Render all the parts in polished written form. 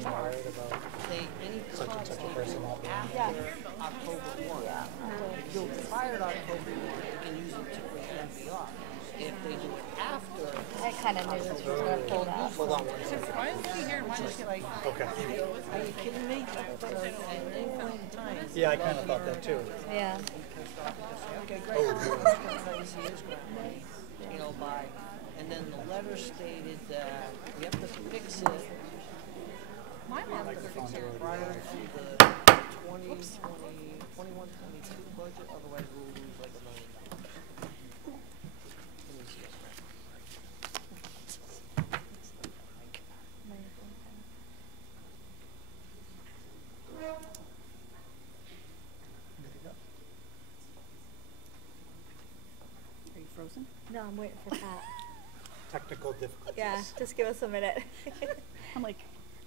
smart. Any cuts they do after October 1. If you do it prior to October 1, you can use it to bring MVR. If they do it after, I kind of knew this was going to pull that. hold on one second. Why is she here? Why is she like, Okay. are you kidding me? At any point in time. Yeah, I kind of thought that too. Yeah. Okay, great. You know, and then the letter stated that we have to fix it. My mom has to fix it prior to the 21-22 budget, otherwise we'll lose like $1 million. Are you frozen? No, I'm waiting for Pat. Technical difficulties. Yeah, just give us a minute. I'm like,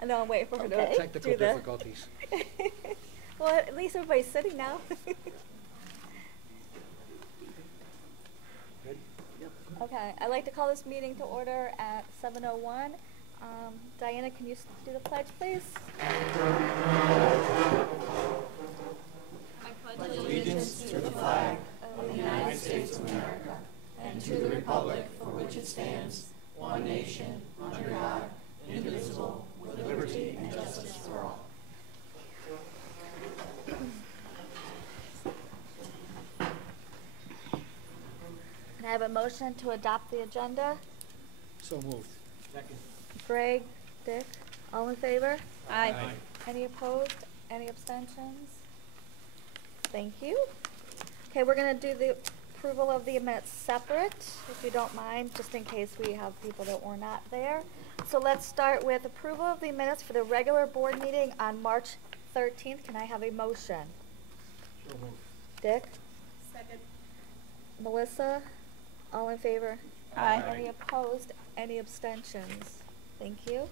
I know, I'm waiting for her to Technical do the... difficulties. Well, at least everybody's sitting now. Good? Okay, I'd like to call this meeting to order at 7:01. Diana, can you do the pledge, please? I pledge allegiance to the flag of the United States of America and to the republic for which it stands, one nation, under God, indivisible, with liberty and justice for all. Can I have a motion to adopt the agenda? So moved. Second. Greg, Dick, all in favor? Aye. Any opposed? Any abstentions? Thank you. Okay, we're going to do the approval of the minutes separate, if you don't mind, just in case we have people that were not there. So let's start with approval of the minutes for the regular board meeting on March 13th. Can I have a motion? So moved. Dick? Second. Melissa? All in favor? Aye. Any opposed? Any abstentions? Thank you.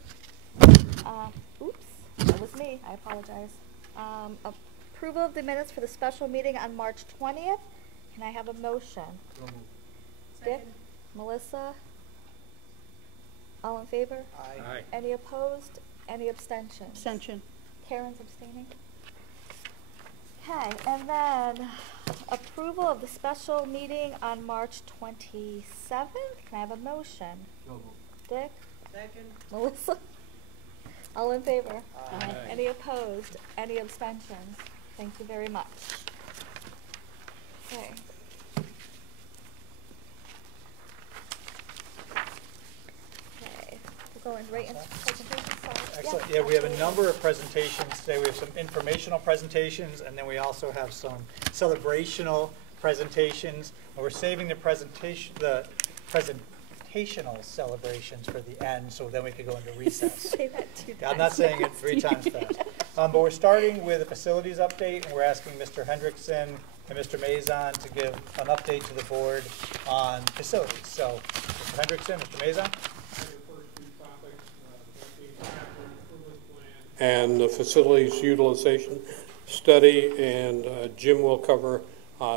Oops, that was me. I apologize. Approval of the minutes for the special meeting on March 20th. Can I have a motion? So moved. Dick? Melissa? All in favor? Aye. Any opposed? Any abstentions? Abstention. Karen's abstaining. Okay, and then approval of the special meeting on March 27th. Can I have a motion? So moved. Dick? Second. Melissa? All in favor? Aye. Any opposed? Any abstentions? Thank you very much. Okay. Okay, we're going right into presentation. Sorry. Excellent. Yeah, we have a number of presentations today. We have some informational presentations, and then we also have some celebrational presentations. And we're saving the presentational celebrations for the end, so then we could go into recess. Say that 2 times. I'm not saying it 3 times fast. But we're starting with a facilities update, and we're asking Mr. Hendrickson and Mr. Mazon to give an update to the board on facilities. So, Mr. Hendrickson, Mr. Mazon. And the facilities utilization study, and Jim will cover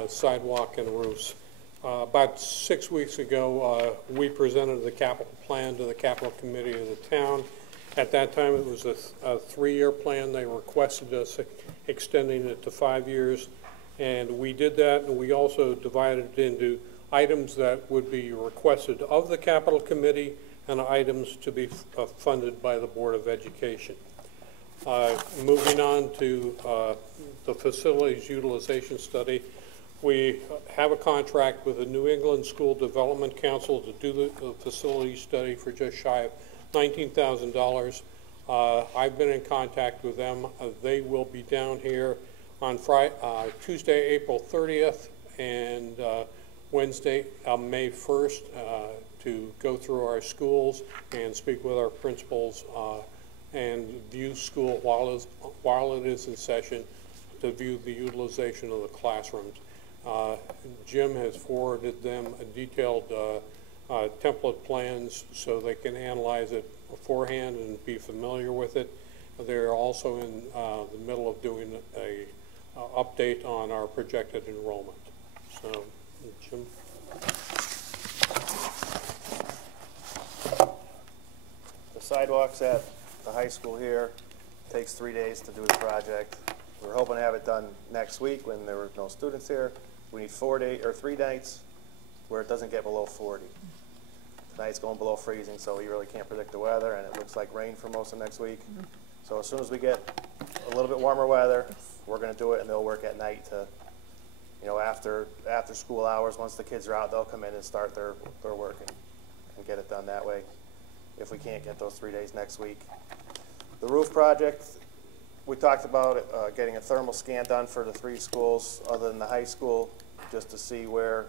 sidewalk and roofs. About 6 weeks ago, we presented the capital plan to the capital committee of the town. At that time, it was a 3-year plan. They requested us extending it to 5 years, and we did that, and we also divided it into items that would be requested of the capital committee and items to be funded by the Board of Education. Moving on to the facilities utilization study, we have a contract with the New England School Development Council to do the facility study for just shy of $19,000. I've been in contact with them. They will be down here on Tuesday, April 30th, and Wednesday, May 1st, to go through our schools and speak with our principals and view school while it is in session, to view the utilization of the classrooms. Jim has forwarded them a detailed template plans so they can analyze it beforehand and be familiar with it. They're also in the middle of doing a update on our projected enrollment. So, Jim. The sidewalks at the high school here Takes 3 days to do the project. We're hoping to have it done next week when there were no students here. We need 3 nights where it doesn't get below 40. Tonight's going below freezing, so we really can't predict the weather, and it looks like rain for most of next week. So as soon as we get a little bit warmer weather, we're going to do it, and they'll work at night to, you know, after school hours. Once the kids are out, they'll come in and start their work and get it done that way if we can't get those 3 days next week. The roof project, we talked about it, getting a thermal scan done for the 3 schools other than the high school, just to see where,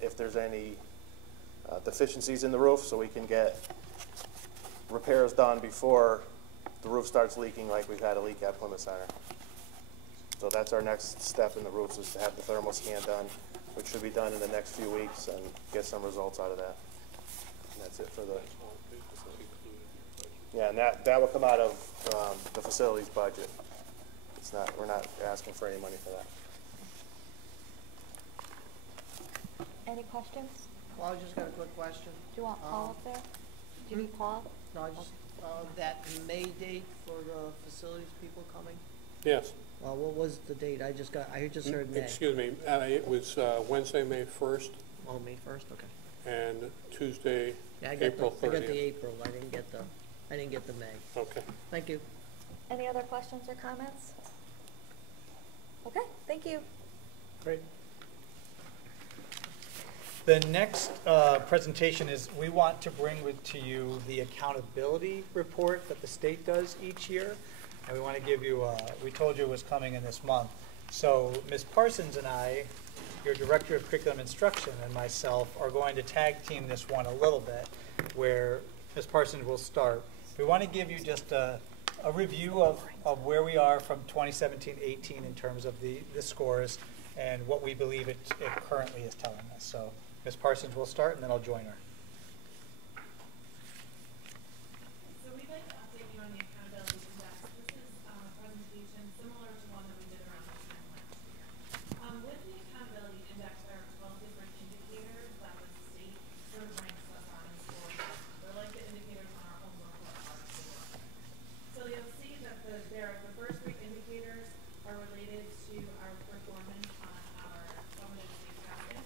if there's any deficiencies in the roof, so we can get repairs done before the roof starts leaking like we've had a leak at Plymouth Center. So that's our next step in the roofs, is to have the thermal scan done, which should be done in the next few weeks, and get some results out of that. And that's it for the... Yeah, and that will come out of the facilities budget. It's not, we're not asking for any money for that. Any questions? Well, I just got a quick question. Do you want Paul up there? Do you need Paul? No, I just, that May date for the facilities people coming? Yes. Well, what was the date? I just heard May. Excuse me, it was Wednesday, May 1st, Oh, May 1st, okay. and Tuesday, Yeah, I got April the 30th. April, I didn't get the May. Okay. Thank you. Any other questions or comments? Okay, thank you. Great. The next presentation is, we want to bring to you the accountability report that the state does each year. And we want to give you, we told you it was coming in this month. So Ms. Parsons and I, your Director of Curriculum Instruction, and myself are going to tag team this one a little bit, where Ms. Parsons will start. We want to give you just a review of where we are from 2017-18 in terms of the scores and what we believe it currently is telling us. So Ms. Parsons will start, and then I'll join her. So we'd like to update you on the accountability index. This is a presentation similar to one that we did around this time last year. With the accountability index, there are 12 different indicators that the state sort of ranks us on in score. They're like the indicators on our own report card score. So you'll see that the first 3 indicators are related to our performance on our summative state testing.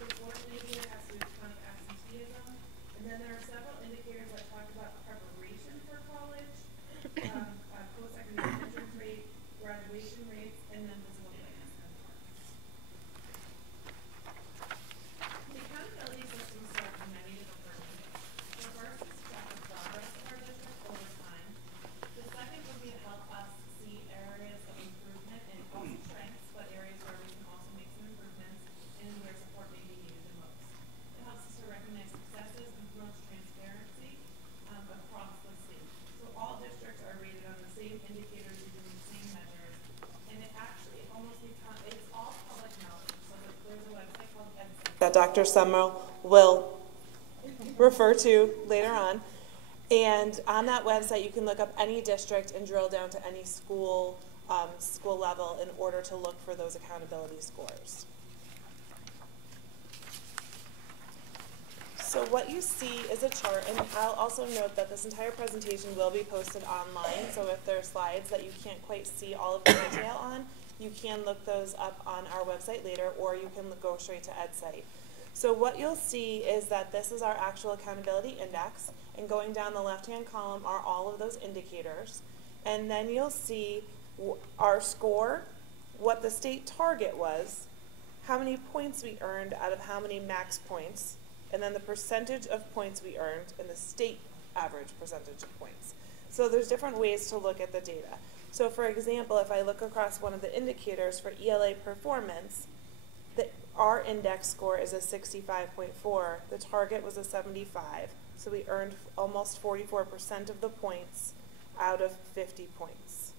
The 4th indicator has to do with chronic absenteeism. And then there are several indicators that talk about preparation for college, post-secondary entrance rate, graduation rates, and then physical fitness and performance. The accountability system serves many different purposes. The first is to track the progress of our district over time. The second would be to help us see areas of improvement and also strengths, but areas where we can also make some improvements and where support may be needed the most. It helps us to recognize successes and promotes transparency across the state. So all districts are rated on the same indicators using the same measures, and it actually almost becomes, it's all public knowledge. So there's a website called EdSite that Dr. Summerall will refer to later on. And on that website, you can look up any district and drill down to any school level in order to look for those accountability scores. So what you see is a chart, and I'll also note that this entire presentation will be posted online, so if there are slides that you can't quite see all of the detail on, you can look those up on our website later, or you can go straight to EdSite. So what you'll see is that this is our actual accountability index, and going down the left-hand column are all of those indicators, and then you'll see our score, what the state target was, how many points we earned out of how many max points, and then the percentage of points we earned and the state average percentage of points. So there's different ways to look at the data. So for example, if I look across one of the indicators for ELA performance, our index score is a 65.4. The target was a 75. So we earned almost 44% of the points out of 50 points.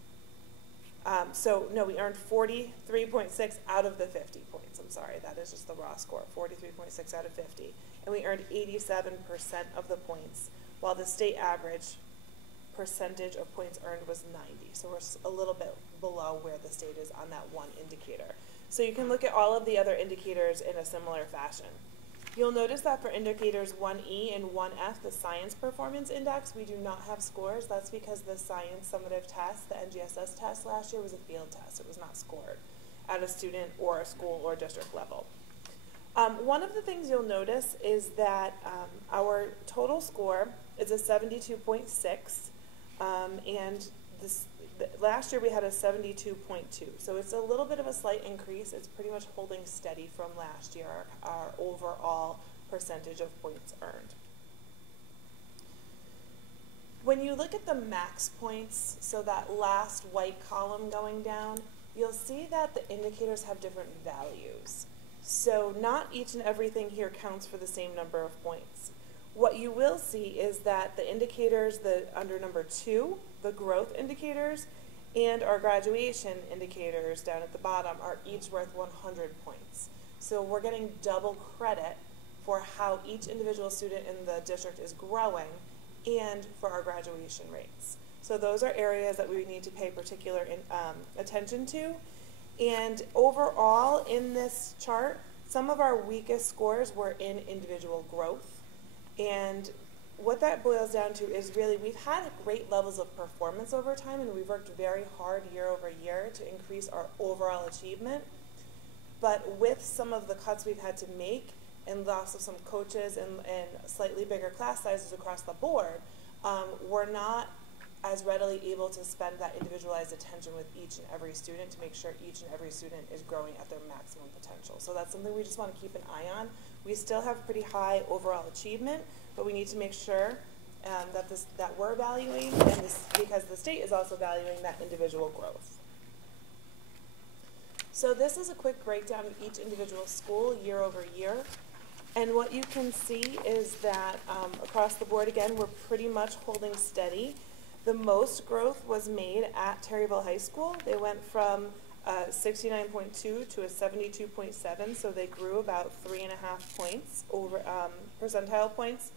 We earned 43.6 out of the 50 points. I'm sorry, that is just the raw score, 43.6 out of 50. And we earned 87% of the points, while the state average percentage of points earned was 90. So we're a little bit below where the state is on that one indicator. So you can look at all of the other indicators in a similar fashion. You'll notice that for indicators 1E and 1F, the Science Performance Index, we do not have scores. That's because the science summative test, the NGSS test last year, was a field test. It was not scored at a student or a school or district level. One of the things you'll notice is that our total score is a 72.6, and last year we had a 72.2, so it's a little bit of a slight increase. It's pretty much holding steady from last year, our overall percentage of points earned. When you look at the max points, so that last white column going down, you'll see that the indicators have different values. So not each and everything here counts for the same number of points. What you will see is that the indicators under number 2, the growth indicators, and our graduation indicators down at the bottom are each worth 100 points. So we're getting double credit for how each individual student in the district is growing and for our graduation rates. So those are areas that we need to pay particular attention to. And overall in this chart, some of our weakest scores were in individual growth. And what that boils down to is really we've had great levels of performance over time, and we've worked very hard year over year to increase our overall achievement. But with some of the cuts we've had to make and loss of some coaches and slightly bigger class sizes across the board, we're not as readily able to spend that individualized attention with each and every student to make sure each and every student is growing at their maximum potential. So that's something we just want to keep an eye on. We still have pretty high overall achievement, but we need to make sure that we're valuing, and because the state is also valuing that individual growth. So this is a quick breakdown of each individual school year over year. And what you can see is that across the board, again, we're pretty much holding steady. The most growth was made at Terryville High School. They went from 69.2 to a 72.7, so they grew about 3.5 points over percentile points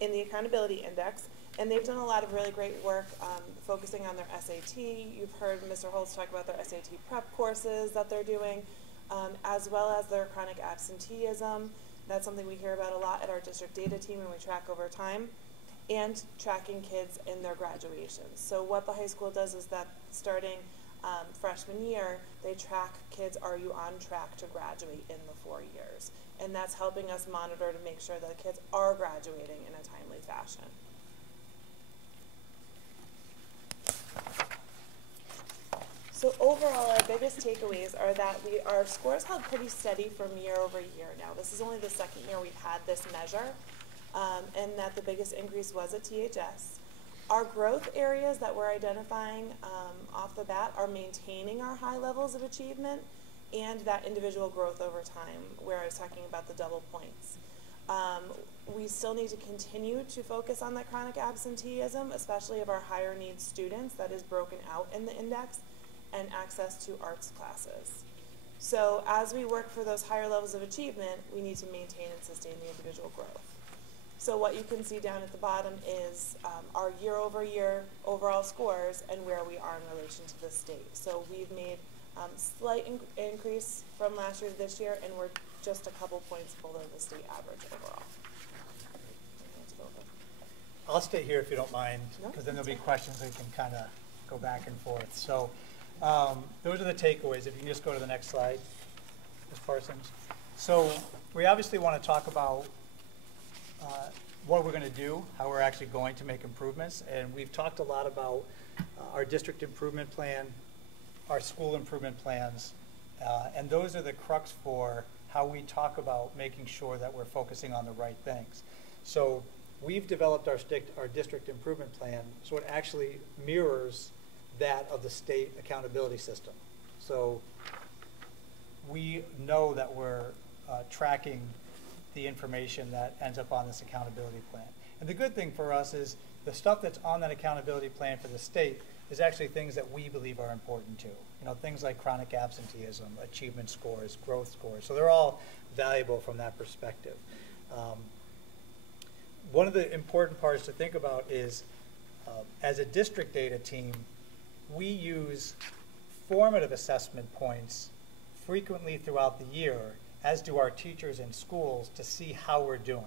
in the accountability index. And they've done a lot of really great work focusing on their SAT. You've heard Mr. Holtz talk about their SAT prep courses that they're doing, as well as their chronic absenteeism. That's something we hear about a lot at our district data team and we track over time, and tracking kids in their graduations. So what the high school does is that starting freshman year, they track kids, are you on track to graduate in the 4 years? And that's helping us monitor to make sure that kids are graduating in a timely fashion. So overall, our biggest takeaways are that our scores held pretty steady from year over year now. This is only the second year we've had this measure, and that the biggest increase was at THS. Our growth areas that we're identifying off the bat are maintaining our high levels of achievement and that individual growth over time, where I was talking about the double points. We still need to continue to focus on that chronic absenteeism, especially of our higher needs students, that is broken out in the index, and access to arts classes. So as we work for those higher levels of achievement, we need to maintain and sustain the individual growth. So what you can see down at the bottom is our year over year overall scores and where we are in relation to the state. So we've made slight increase from last year to this year, and we're just a couple points below the state average overall. I'll stay here if you don't mind, because then there'll be fine. questions we can kind of go back and forth. So those are the takeaways. If you can just go to the next slide, Ms. Parsons. So we obviously want to talk about what we're going to do, how we're actually going to make improvements. And we've talked a lot about our district improvement plan, our school improvement plans, and those are the crux for how we talk about making sure that we're focusing on the right things. So we've developed our district improvement plan so it actually mirrors that of the state accountability system. So we know that we're tracking the information that ends up on this accountability plan. And the good thing for us is the stuff that's on that accountability plan for the state is actually things that we believe are important too. You know, things like chronic absenteeism, achievement scores, growth scores. So they're all valuable from that perspective. One of the important parts to think about is, as a district data team, we use formative assessment points frequently throughout the year as do our teachers in schools, to see how we're doing.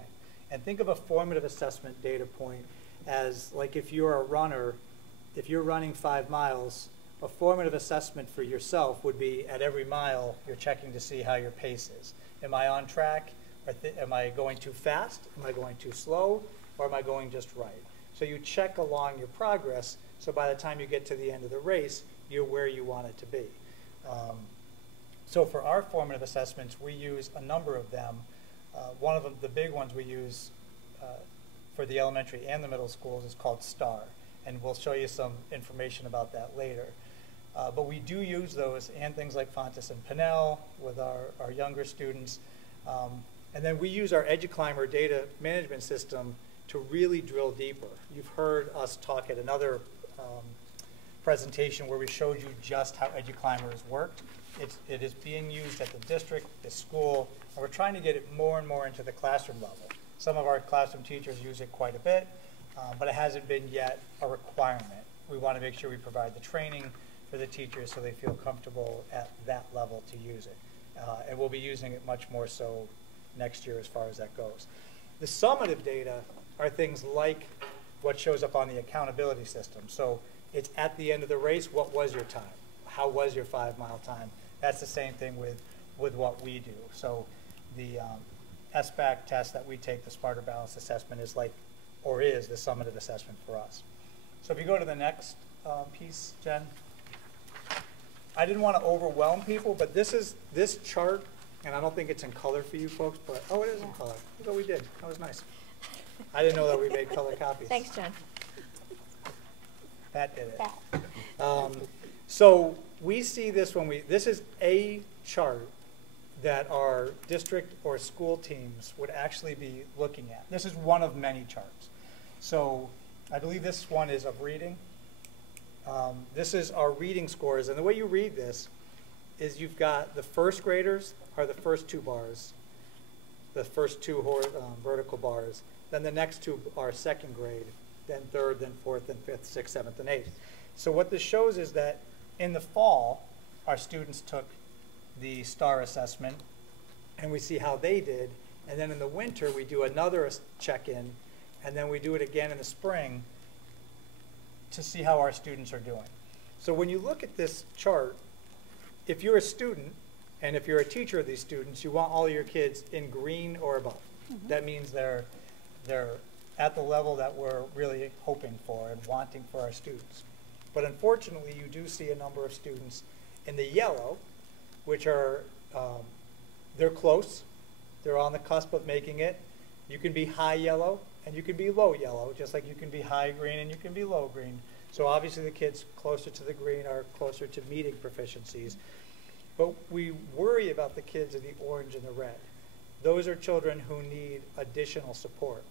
And think of a formative assessment data point as like if you're a runner, if you're running 5 miles, a formative assessment for yourself would be at every mile you're checking to see how your pace is. Am I on track? Am I going too fast? Am I going too slow? Or am I going just right? So you check along your progress, so by the time you get to the end of the race, you're where you want it to be. So for our formative assessments, we use a number of them. One of them, the big ones we use for the elementary and the middle schools, is called STAR, and we'll show you some information about that later. But we do use those and things like Fontes and Pinnell with our younger students. And then we use our EduClimber data management system to really drill deeper. You've heard us talk at another presentation where we showed you just how EduClimber has worked. It is being used at the district, the school, and we're trying to get it more and more into the classroom level. Some of our classroom teachers use it quite a bit, but it hasn't been yet a requirement. We want to make sure we provide the training for the teachers so they feel comfortable at that level to use it. And we'll be using it much more so next year as far as that goes. The summative data are things like what shows up on the accountability system. So it's at the end of the race, what was your time? How was your 5-mile time? That's the same thing with what we do. So the SBAC test that we take, the Smarter Balanced Assessment, is like, or is the summative assessment for us. So if you go to the next piece, Jen. I didn't want to overwhelm people, but this chart, and I don't think it's in color for you folks, but, oh, it is in color. Look what we did. That was nice. I didn't know that we made color copies. Thanks, Jen. Pat did it. Pat. So we see this this is a chart that our district or school teams would actually be looking at. This is one of many charts. So I believe this one is of reading. This is our reading scores, and the way you read this is you've got the first graders are the first 2 bars, the first 2 vertical bars, then the next 2 are second grade, then third, then fourth, then fifth, sixth, seventh, and eighth. So what this shows is that in the fall, our students took the STAR assessment, and we see how they did, and then in the winter we do another check-in, and then we do it again in the spring to see how our students are doing. So when you look at this chart, if you're a student and if you're a teacher of these students, you want all your kids in green or above. Mm-hmm. That means they're at the level that we're really hoping for and wanting for our students. But unfortunately, you do see a number of students in the yellow, which are, they're close. They're on the cusp of making it. You can be high yellow and you can be low yellow, just like you can be high green and you can be low green. So obviously the kids closer to the green are closer to meeting proficiencies. But we worry about the kids in the orange and the red. Those are children who need additional support.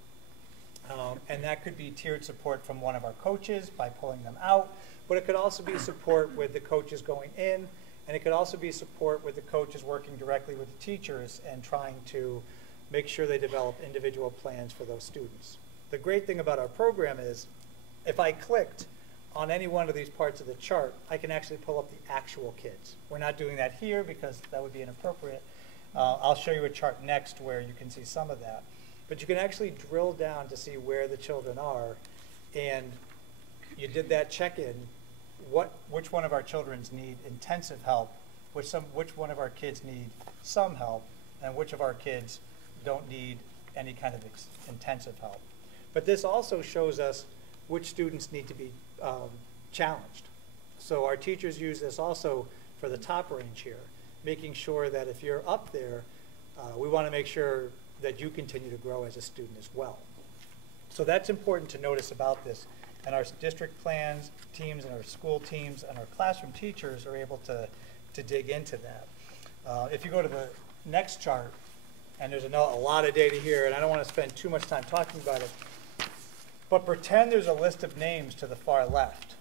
And that could be tiered support from one of our coaches by pulling them out, but it could also be support with the coaches going in, and it could also be support with the coaches working directly with the teachers and trying to make sure they develop individual plans for those students. The great thing about our program is if I clicked on any one of these parts of the chart, I can actually pull up the actual kids. We're not doing that here because that would be inappropriate. I'll show you a chart next where you can see some of that. But you can actually drill down to see where the children are, and you did that check-in. Which one of our children need intensive help, which one of our kids need some help, and which of our kids don't need any kind of intensive help. But this also shows us which students need to be challenged. So our teachers use this also for the top range here, making sure that if you're up there, we want to make sure that you continue to grow as a student as well. So that's important to notice about this. And our district plans, teams, and our school teams, and our classroom teachers are able to dig into that. If you go to the next chart, and there's a lot of data here, and I don't want to spend too much time talking about it, but pretend there's a list of names to the far left.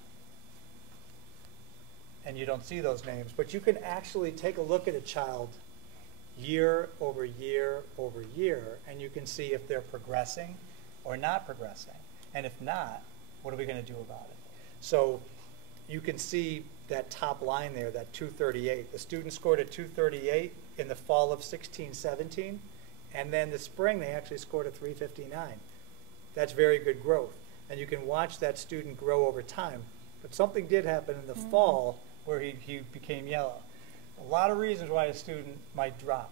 And you don't see those names, but you can actually take a look at a child year over year over year, and you can see if they're progressing or not progressing. And if not, what are we going to do about it? So you can see that top line there, that 238. The students scored a 238 in the fall of 16-17, and then the spring they actually scored a 359. That's very good growth. And you can watch that student grow over time. But something did happen in the fall where he became yellow. A lot of reasons why a student might drop.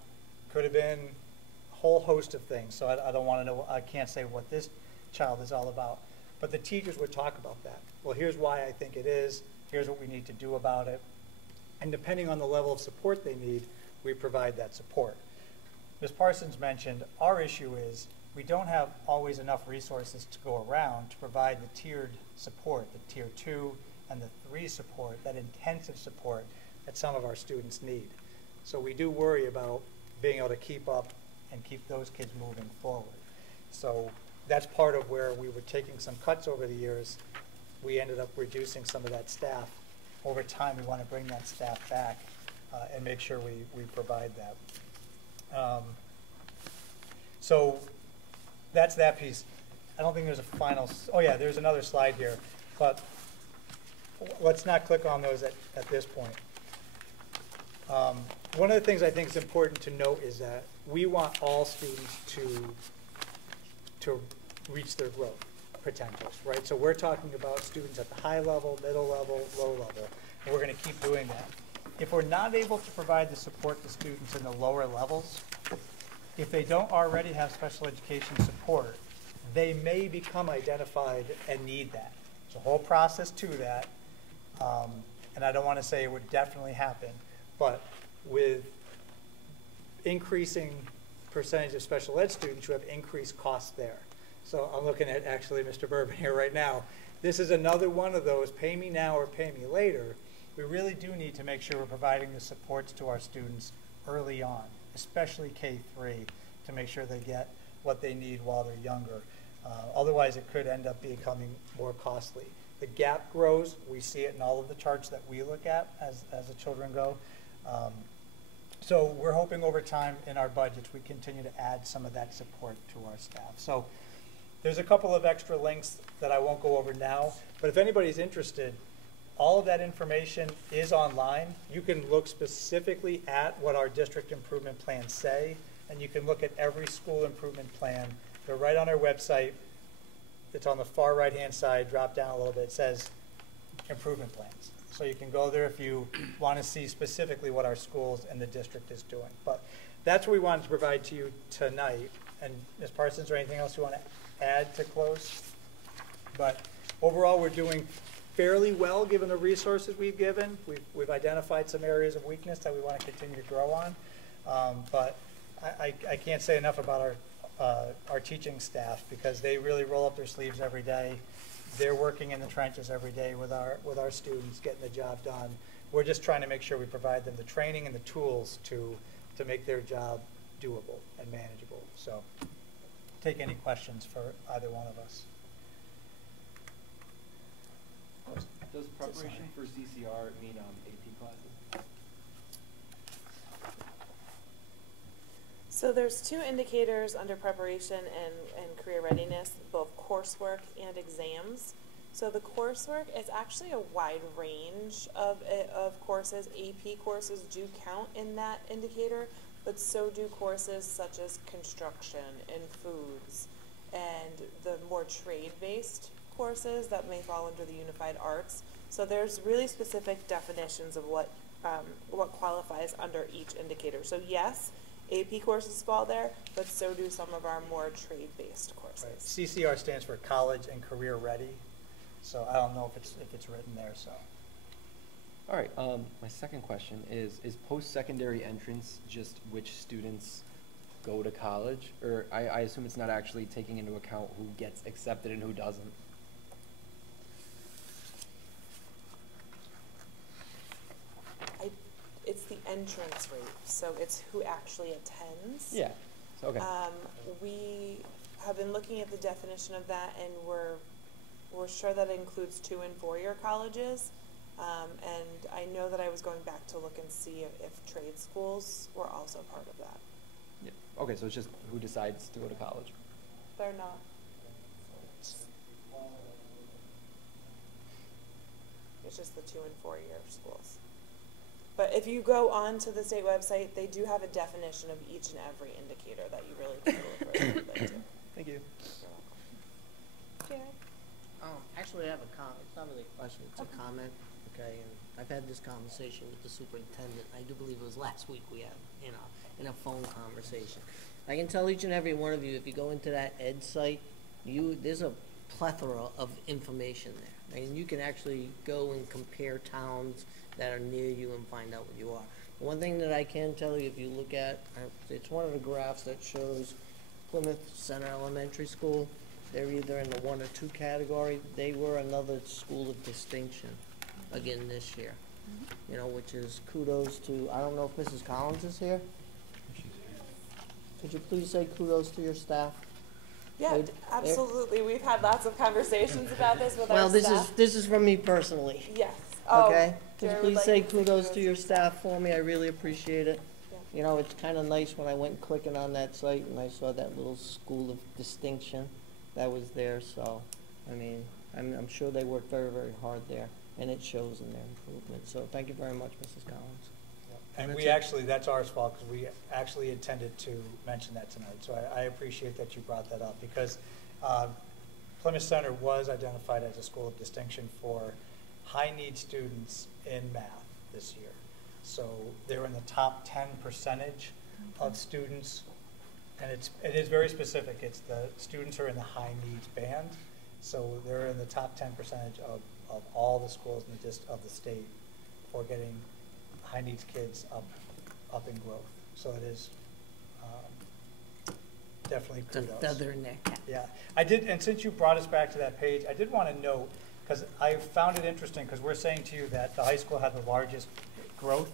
Could have been a whole host of things. So I don't want to know, I can't say what this child is all about. But the teachers would talk about that. Well, here's why I think it is. Here's what we need to do about it. And depending on the level of support they need, we provide that support. Ms. Parsons mentioned our issue is we don't have always enough resources to go around to provide the tiered support, the tier 2 and the 3 support, that intensive support that some of our students need. So we do worry about being able to keep up and keep those kids moving forward. So that's part of where we were taking some cuts over the years. We ended up reducing some of that staff. Over time, we want to bring that staff back and make sure we provide that. So that's that piece. I don't think there's a final, oh yeah, there's another slide here, but let's not click on those at this point. One of the things I think is important to note is that we want all students to reach their growth potentials, right? So we're talking about students at the high level, middle level, low level, and we're going to keep doing that. If we're not able to provide the support to students in the lower levels, if they don't already have special education support, they may become identified and need that. There's a whole process to that, and I don't want to say it would definitely happen, but with increasing percentage of special ed students, you have increased costs there. So I'm looking at actually Mr. Bourbon here right now. This is another one of those pay me now or pay me later. We really do need to make sure we're providing the supports to our students early on, especially K-3, to make sure they get what they need while they're younger. Otherwise, it could end up becoming more costly. The gap grows. We see it in all of the charts that we look at as the children go. So we're hoping over time in our budgets we continue to add some of that support to our staff. So there's a couple of extra links that I won't go over now, but if anybody's interested, all of that information is online. You can look specifically at what our district improvement plans say, and you can look at every school improvement plan. They're right on our website. It's on the far right-hand side, drop down a little bit, it says improvement plans. So you can go there if you want to see specifically what our schools and the district is doing. But that's what we wanted to provide to you tonight. And Ms. Parsons, is there anything else you want to add to close? But overall, we're doing fairly well given the resources we've given. We've identified some areas of weakness that we want to continue to grow on. But I can't say enough about our teaching staff because they really roll up their sleeves every day. They're working in the trenches every day with our students, getting the job done. We're just trying to make sure we provide them the training and the tools to make their job doable and manageable. So take any questions for either one of us. Does preparation for CCR mean AP classes? So there's two indicators under preparation and career readiness, both coursework and exams. So the coursework is actually a wide range of courses. AP courses do count in that indicator, but so do courses such as construction and foods and the more trade-based courses that may fall under the unified arts. So there's really specific definitions of what qualifies under each indicator. So yes, AP courses fall there, but so do some of our more trade-based courses. Right. CCR stands for College and Career Ready. So I don't know if it's written there. So. All right. My second question is post-secondary entrance just which students go to college, or I assume it's not actually taking into account who gets accepted and who doesn't. It's the entrance rate, so it's who actually attends. Yeah. So, okay. We have been looking at the definition of that, and we're sure that it includes 2- and 4-year colleges. And I know that I was going back to look and see if trade schools were also part of that. Yeah. Okay, so it's just who decides to go to college. They're not. It's just the 2- and 4-year schools. But if you go on to the state website, they do have a definition of each and every indicator that you really can go further with it too. Thank you. You're welcome. Jared? Actually, I have a comment. It's not really a question. It's a comment. Okay, and I've had this conversation with the superintendent. I do believe it was last week we had, in a phone conversation. I can tell each and every one of you, if you go into that ed site, there's a plethora of information there. I mean, you can actually go and compare towns that are near you and find out what you are. One thing that I can tell you, if you look at, it's one of the graphs that shows Plymouth Center Elementary School. They're either in the 1 or 2 category. They were another school of distinction again this year. You know, which is kudos to, I don't know if Mrs. Collins is here. Could you please say kudos to your staff? Yeah, absolutely. We've had lots of conversations about this with Well, our staff. this is from me personally. Yes. Okay? Could you Jared would please like say to say kudos to your staff for me? I really appreciate it. Yeah. You know, it's kind of nice when I went clicking on that site and I saw that little school of distinction that was there. So, I mean, I'm sure they worked very, very hard there, and it shows in their improvement. So thank you very much, Mrs. Collins. And we actually, that's our fault, because we actually intended to mention that tonight. So I appreciate that you brought that up, because Plymouth Center was identified as a school of distinction for high-need students in math this year. So they're in the top 10 percentage of students, and it is very specific. It's the students who are in the high needs band, so they're in the top 10 percentage of all the schools in of the state for getting high needs kids up in growth. So it is definitely kudos. It's a feather in their cap. Yeah, I did, and since you brought us back to that page, I did want to note, because I found it interesting, because we're saying to you that the high school had the largest growth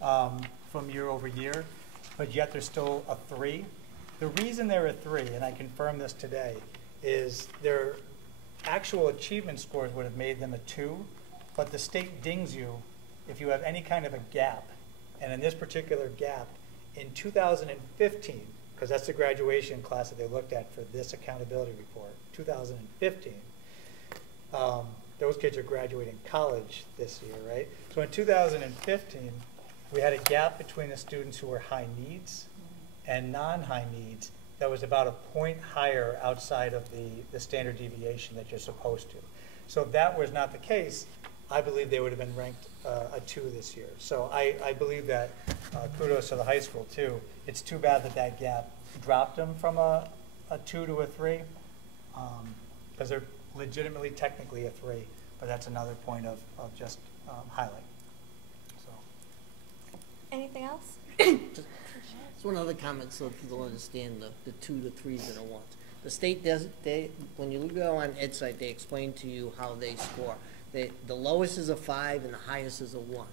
from year over year, but yet there's still a 3. The reason they're a 3, and I confirmed this today, is their actual achievement scores would have made them a 2, but the state dings you if you have any kind of a gap. And in this particular gap, in 2015, because that's the graduation class that they looked at for this accountability report, 2015, those kids are graduating college this year, right? So in 2015, we had a gap between the students who were high needs and non-high needs that was about a point higher outside of the standard deviation that you're supposed to. So if that was not the case, I believe they would have been ranked a 2 this year. So I believe that kudos to the high school too. It's too bad that that gap dropped them from a 2 to a 3, because they're legitimately technically a 3, but that's another point of just highlight. So. Anything else? Just one other comment so people understand the 2 to 3s and a 1s. The state does, when you go on ed site, they explain to you how they score. The lowest is a 5 and the highest is a 1.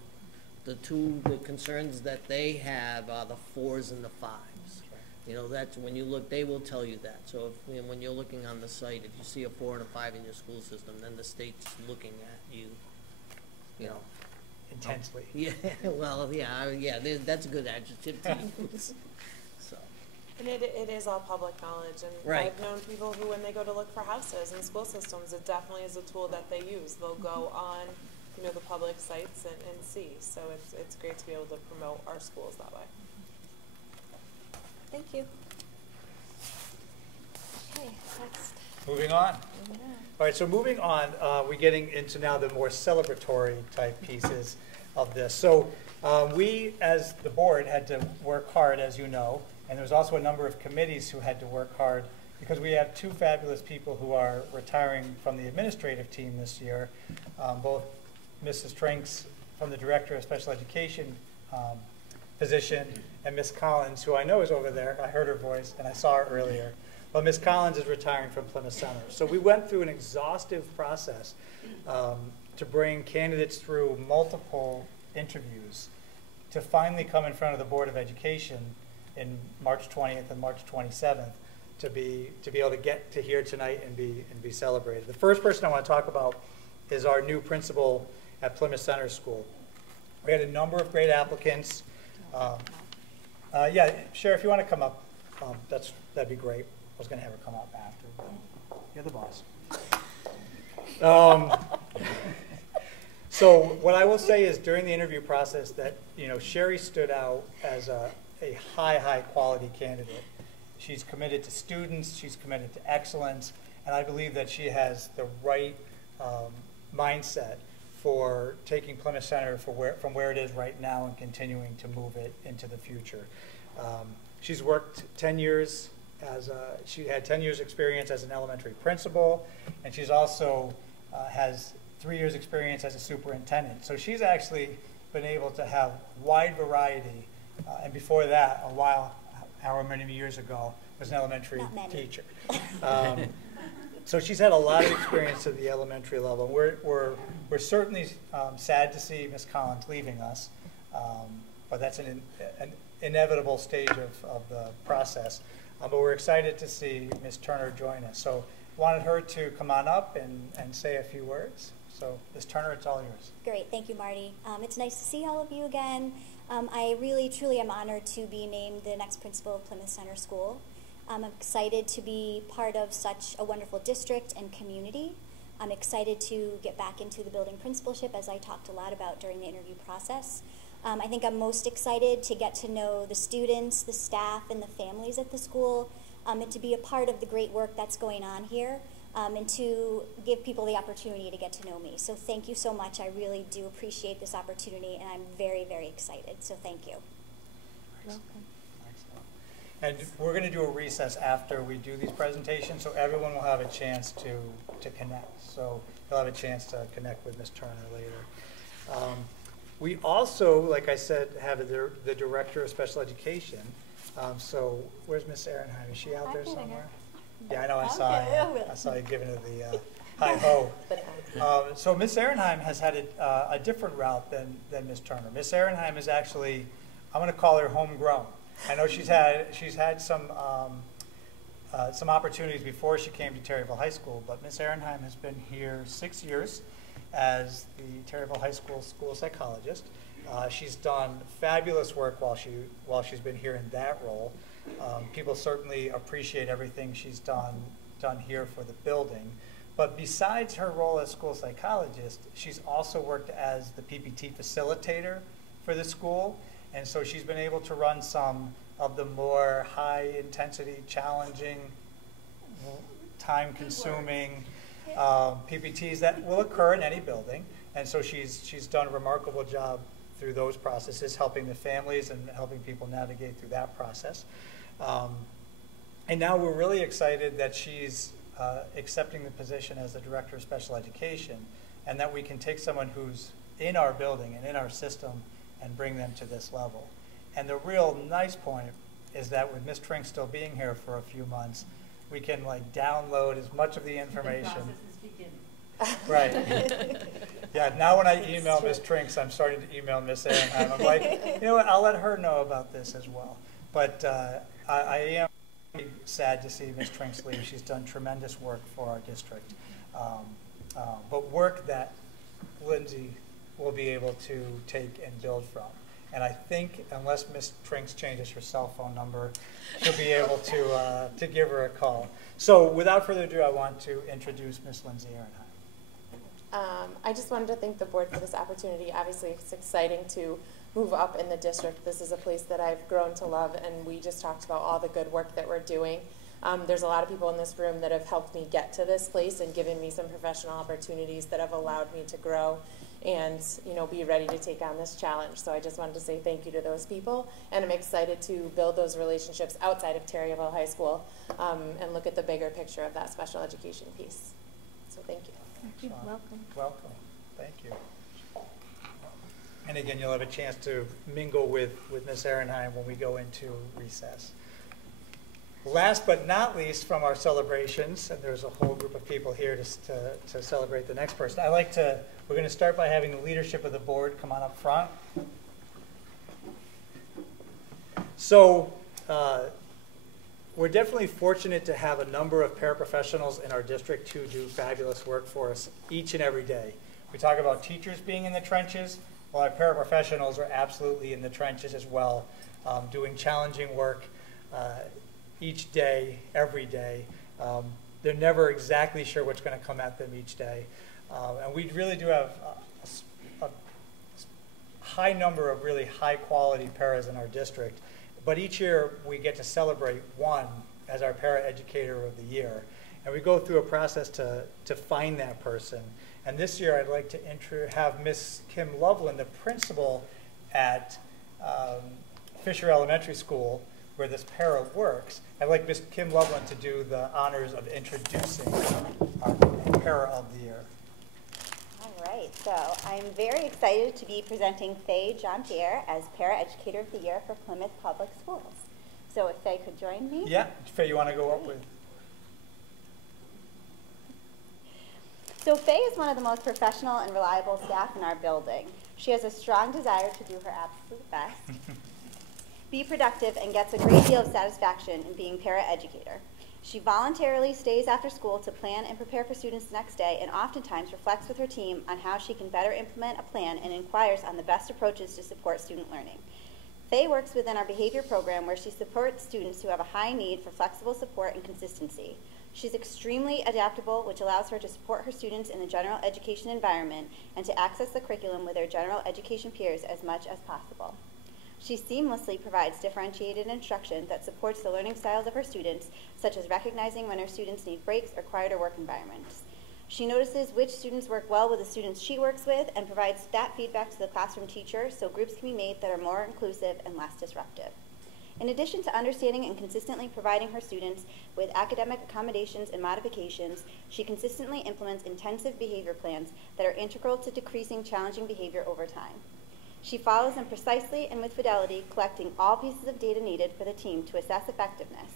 The concerns that they have are the 4s and the 5s. You know, that's when you look, they will tell you that. So when you're looking on the site, if you see a 4 and a 5 in your school system, then the state's looking at you, you know. Intensely. Yeah, well, yeah, that's a good adjective to use. So. And it is all public knowledge, and Right. I've known people who, when they go to look for houses in school systems, it definitely is a tool that they use. They'll go on, the public sites and see. So it's great to be able to promote our schools that way. Thank you. Okay, next. Moving on. Moving on. All right, so moving on, we're getting into now the more celebratory type pieces of this. So we, as the board, had to work hard, as you know, and there was also a number of committees who had to work hard, because we have 2 fabulous people who are retiring from the administrative team this year, both Mrs. Trinks from the Director of Special Education position, and Ms. Collins, who I know is over there. I heard her voice, and I saw her earlier. But Ms. Collins is retiring from Plymouth Center. So we went through an exhaustive process to bring candidates through multiple interviews to finally come in front of the Board of Education in March 20th and March 27th to be able to get to here tonight and be celebrated. The first person I want to talk about is our new principal at Plymouth Center School. We had a number of great applicants. Yeah, Sheriff, if you want to come up, that'd be great. I was going to have her come up after, but you're the boss. So what I will say is during the interview process that, Sherry stood out as a high quality candidate. She's committed to students, she's committed to excellence, and I believe that she has the right mindset for taking Plymouth Center from where it is right now and continuing to move it into the future. She's worked 10 years she had 10 years experience as an elementary principal, and she's also has 3 years experience as a superintendent. So she's actually been able to have wide variety, and before that, however many years ago, was an elementary teacher. So she's had a lot of experience at the elementary level. We're certainly sad to see Ms. Collins leaving us, but that's an inevitable stage of the process. But we're excited to see Ms. Turner join us. So wanted her to come on up and say a few words. So Ms. Turner, it's all yours. Great, thank you, Marty. It's nice to see all of you again. I really, truly am honored to be named the next principal of Plymouth Center School. I'm excited to be part of such a wonderful district and community. I'm excited to get back into the building principalship, as I talked a lot about during the interview process. I think I'm most excited to get to know the students, the staff, and the families at the school, and to be a part of the great work that's going on here, and to give people the opportunity to get to know me. So thank you so much. I really do appreciate this opportunity, and I'm very, very excited. So thank you. Welcome. And we're going to do a recess after we do these presentations, so everyone will have a chance to connect. So you'll have a chance to connect with Ms. Turner later. We also, like I said, have the Director of Special Education. So where's Ms. Ehrenheim? Is she out there somewhere? Yeah, I know. I saw you giving her the hi-ho. So Ms. Ehrenheim has had a different route than Ms. Turner. Ms. Ehrenheim is actually, I'm going to call her homegrown. I know she's had some opportunities before she came to Terryville High School, but Ms. Ehrenheim has been here 6 years as the Terryville High School school psychologist. She's done fabulous work while she's been here in that role. People certainly appreciate everything she's done here for the building. But besides her role as school psychologist, she's also worked as the PPT facilitator for the school. And so she's been able to run some of the more high-intensity, challenging, time-consuming PPTs that will occur in any building. And so she's done a remarkable job through those processes, helping the families and helping people navigate through that process. And now we're really excited that she's accepting the position as the Director of Special Education, and that we can take someone who's in our building and in our system and bring them to this level. And the real nice point is that with Ms. Trink still being here for a few months, we can download as much of the information. The process is beginning. Right. Yeah, now when I email Ms. Trinks, I'm starting to email Ms. Ehrenheim. I'm like, you know what, I'll let her know about this as well. But I am sad to see Ms. Trinks leave. She's done tremendous work for our district. But work that Lindsay will be able to take and build from. And I think unless Ms. Trinks changes her cell phone number, she'll be able to give her a call. So without further ado, I want to introduce Ms. Lindsay Ehrenheim. I just wanted to thank the board for this opportunity. Obviously, it's exciting to move up in the district. This is a place that I've grown to love, and we just talked about all the good work that we're doing. There's a lot of people in this room that have helped me get to this place and given me some professional opportunities that have allowed me to grow and be ready to take on this challenge. So I just wanted to say thank you to those people, and I'm excited to build those relationships outside of Terryville High School and look at the bigger picture of that special education piece. So thank you. Thank you. Welcome. Welcome. Thank you. And again, you'll have a chance to mingle with Ms. Ehrenheim when we go into recess. Last but not least from our celebrations, and there's a whole group of people here to celebrate the next person. We're going to start by having the leadership of the board come on up front. So we're definitely fortunate to have a number of paraprofessionals in our district who do fabulous work for us each and every day. We talk about teachers being in the trenches. Well, our paraprofessionals are absolutely in the trenches as well, doing challenging work each day, every day. They're never exactly sure what's going to come at them each day. And we really do have high number of really high-quality paras in our district, but each year we get to celebrate one as our para-educator of the year. And we go through a process to find that person. And this year I'd like to have Miss Kim Loveland, the principal at Fisher Elementary School, where this para works. I'd like Miss Kim Loveland to do the honors of introducing our para of the year. All right, so I'm very excited to be presenting Faye Jean-Pierre as Para-Educator of the Year for Plymouth Public Schools. So if Faye could join me. Yeah, Faye, you want to go up with? So Faye is one of the most professional and reliable staff in our building. She has a strong desire to do her absolute best, be productive, and gets a great deal of satisfaction in being para-educator. She voluntarily stays after school to plan and prepare for students the next day, and oftentimes reflects with her team on how she can better implement a plan and inquires on the best approaches to support student learning. Faye works within our behavior program where she supports students who have a high need for flexible support and consistency. She's extremely adaptable, which allows her to support her students in the general education environment and to access the curriculum with their general education peers as much as possible. She seamlessly provides differentiated instruction that supports the learning styles of her students, such as recognizing when her students need breaks or quieter work environments. She notices which students work well with the students she works with and provides that feedback to the classroom teacher so groups can be made that are more inclusive and less disruptive. In addition to understanding and consistently providing her students with academic accommodations and modifications, she consistently implements intensive behavior plans that are integral to decreasing challenging behavior over time. She follows them precisely and with fidelity, collecting all pieces of data needed for the team to assess effectiveness.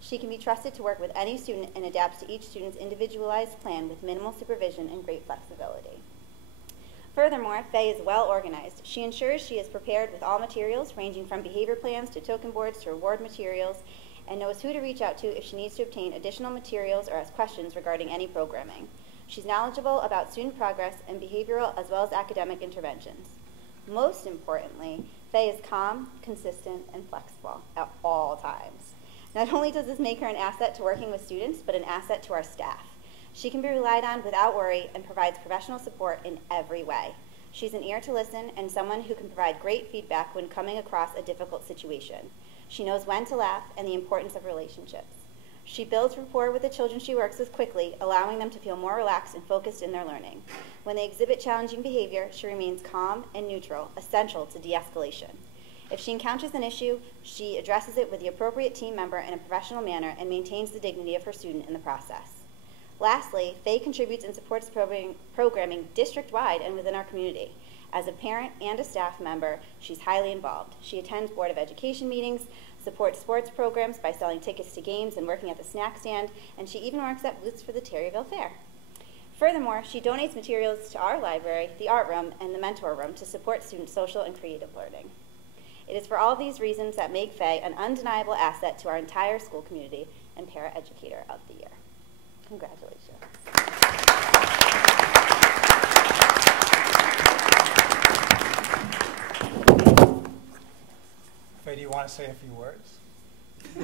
She can be trusted to work with any student and adapts to each student's individualized plan with minimal supervision and great flexibility. Furthermore, Faye is well organized. She ensures she is prepared with all materials, ranging from behavior plans to token boards to reward materials, and knows who to reach out to if she needs to obtain additional materials or ask questions regarding any programming. She's knowledgeable about student progress and behavioral as well as academic interventions. Most importantly, Faye is calm, consistent, and flexible at all times. Not only does this make her an asset to working with students, but an asset to our staff. She can be relied on without worry and provides professional support in every way. She's an ear to listen and someone who can provide great feedback when coming across a difficult situation. She knows when to laugh and the importance of relationships. She builds rapport with the children she works with quickly, allowing them to feel more relaxed and focused in their learning. When they exhibit challenging behavior, she remains calm and neutral, essential to de-escalation. If she encounters an issue, she addresses it with the appropriate team member in a professional manner and maintains the dignity of her student in the process. Lastly, Faye contributes and supports programming district-wide and within our community. As a parent and a staff member, she's highly involved. She attends Board of Education meetings, supports sports programs by selling tickets to games and working at the snack stand, and she even works at booths for the Terryville Fair. Furthermore, she donates materials to our library, the art room, and the mentor room to support student social and creative learning. It is for all these reasons that make Faye an undeniable asset to our entire school community and Para-Educator of the Year. Congratulations. Faye, do you want to say a few words? So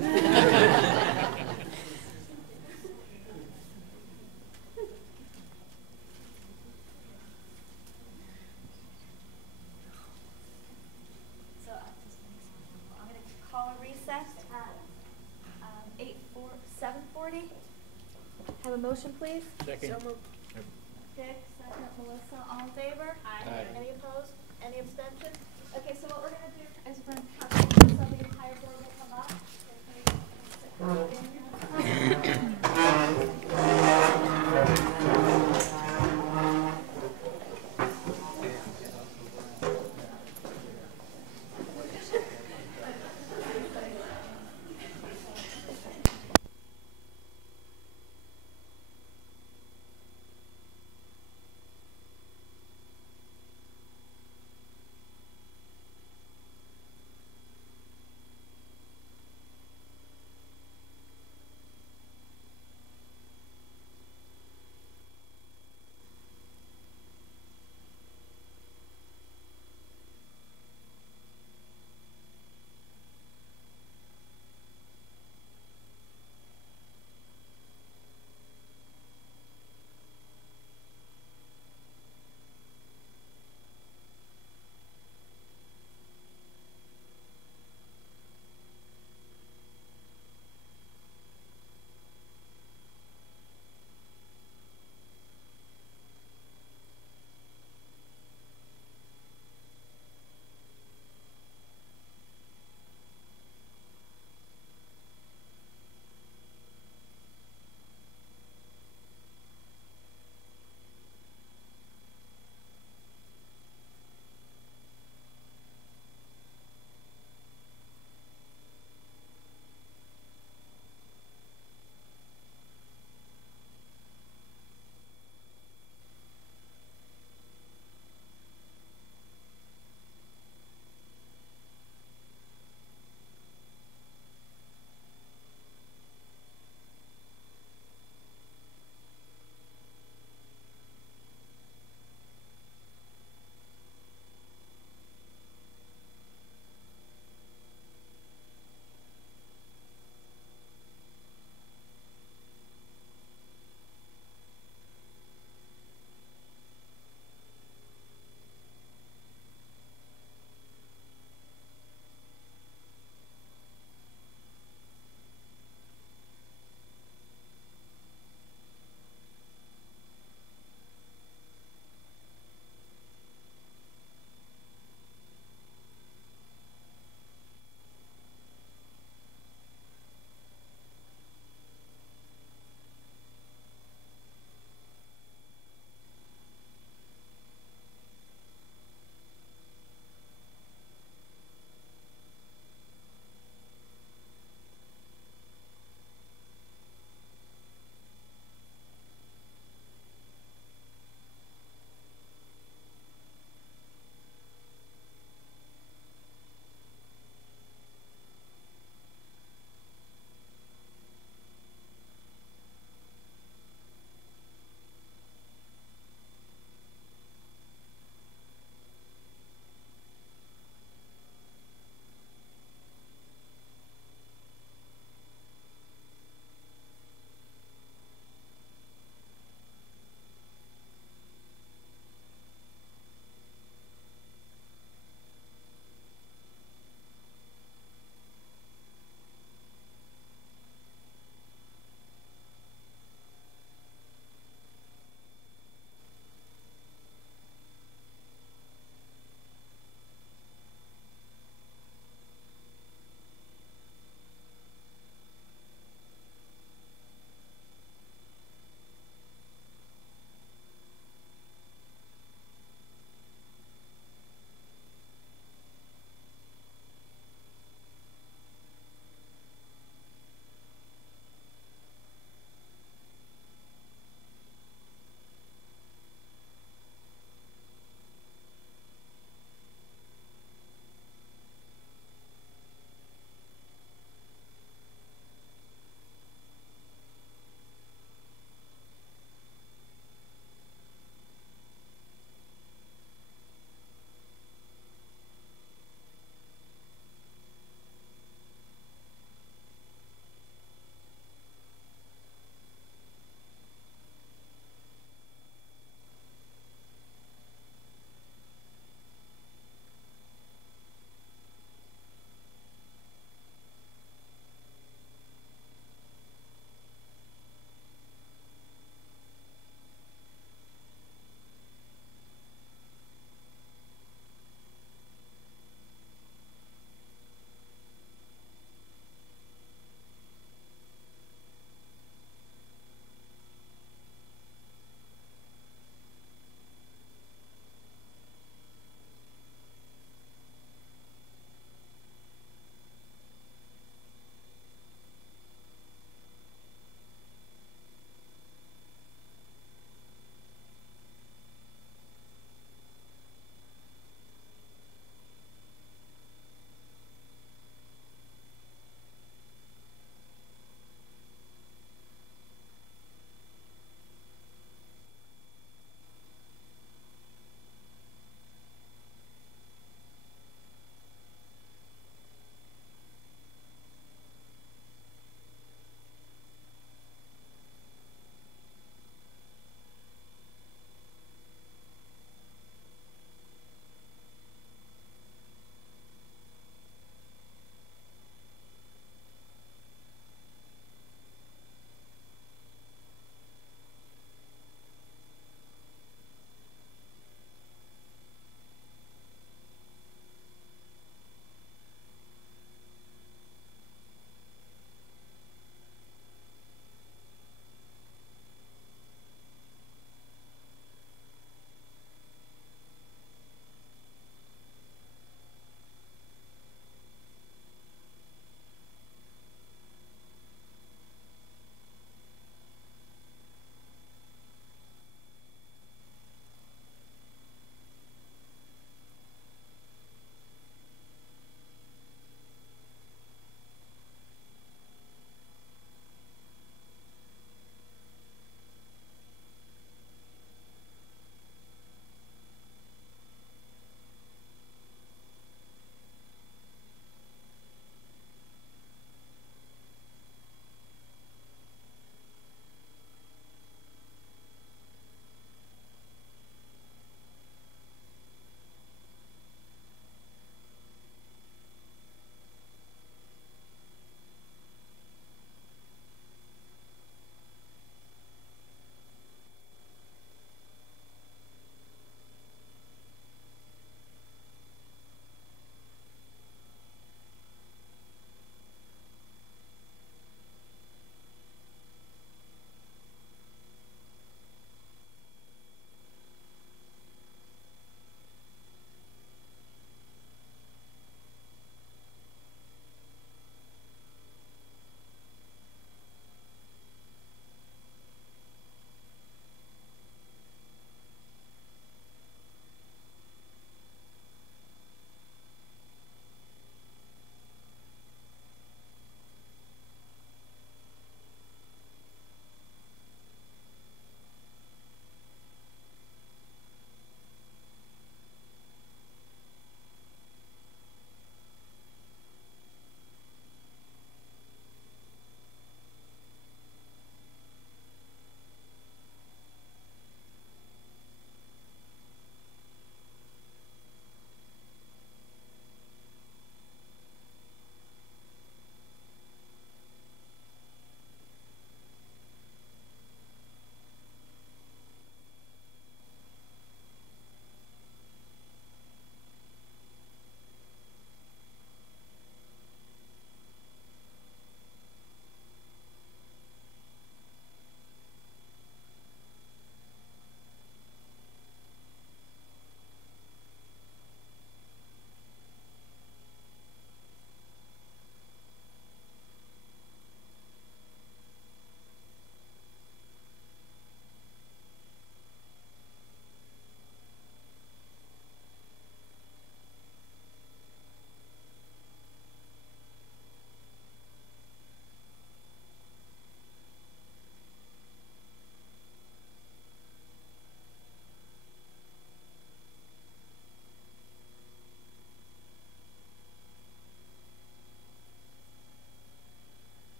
I'm going to call a recess at 7:40. Have a motion, please? Second. So moved. Dick, second. Melissa, all in favor? Aye. Any opposed? Any abstentions? Okay, so what we're going to do is we're going to have so the entire board will come up.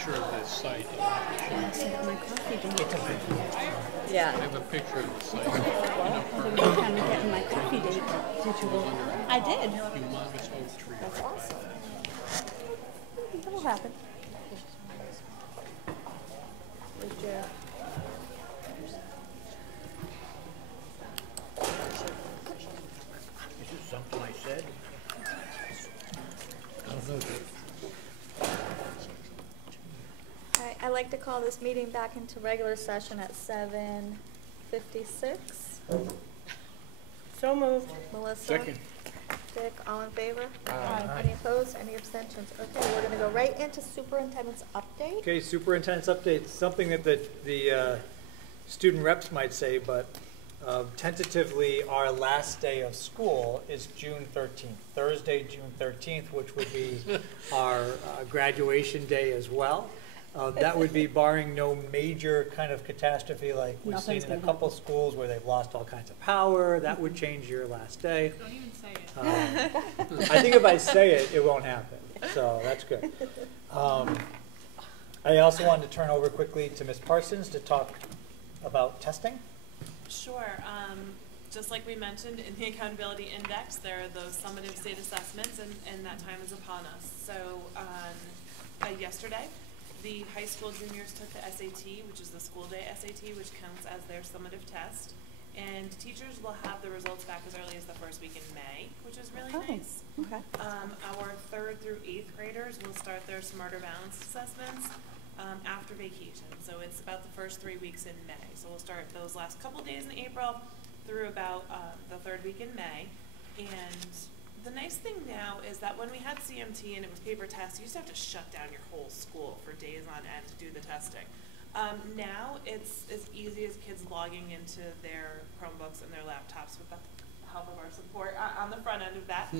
picture of this site. My coffee date. Yeah. I have a picture of the site. The one time we get in my coffee date, did you go? I did. Humongous oak tree. That's awesome. That'll happen. Where's your... Is it something I said? All right, I'd like to call this meeting back into regular session at 7:56. So moved. Melissa? Second. Dick, all in favor? Any opposed? Any abstentions? Okay, we're gonna go right into superintendent's update. Okay, superintendent's update, something that the student reps might say, but tentatively, our last day of school is June 13th, Thursday, June 13th, which would be our graduation day as well. That would be barring no major kind of catastrophe like we've Nothing's seen in a gonna couple schools where they've lost all kinds of power. That would change your last day. Don't even say it. I think if I say it, it won't happen, so that's good. I also wanted to turn over quickly to Ms. Parsons to talk about testing. Sure. Just like we mentioned in the accountability index, there are those summative state assessments, and that time is upon us. So yesterday, the high school juniors took the SAT, which is the school day SAT, which counts as their summative test. And teachers will have the results back as early as the first week in May, which is really nice. Okay. Our 3rd through 8th graders will start their Smarter Balanced assessments after vacation. So it's about the first 3 weeks in May. So we'll start those last couple days in April through about the 3rd week in May. And the nice thing now is that when we had CMT and it was paper tests, you used to have to shut down your whole school for days on end to do the testing. Now it's as easy as kids logging into their Chromebooks and their laptops with the help of our support on the front end of that.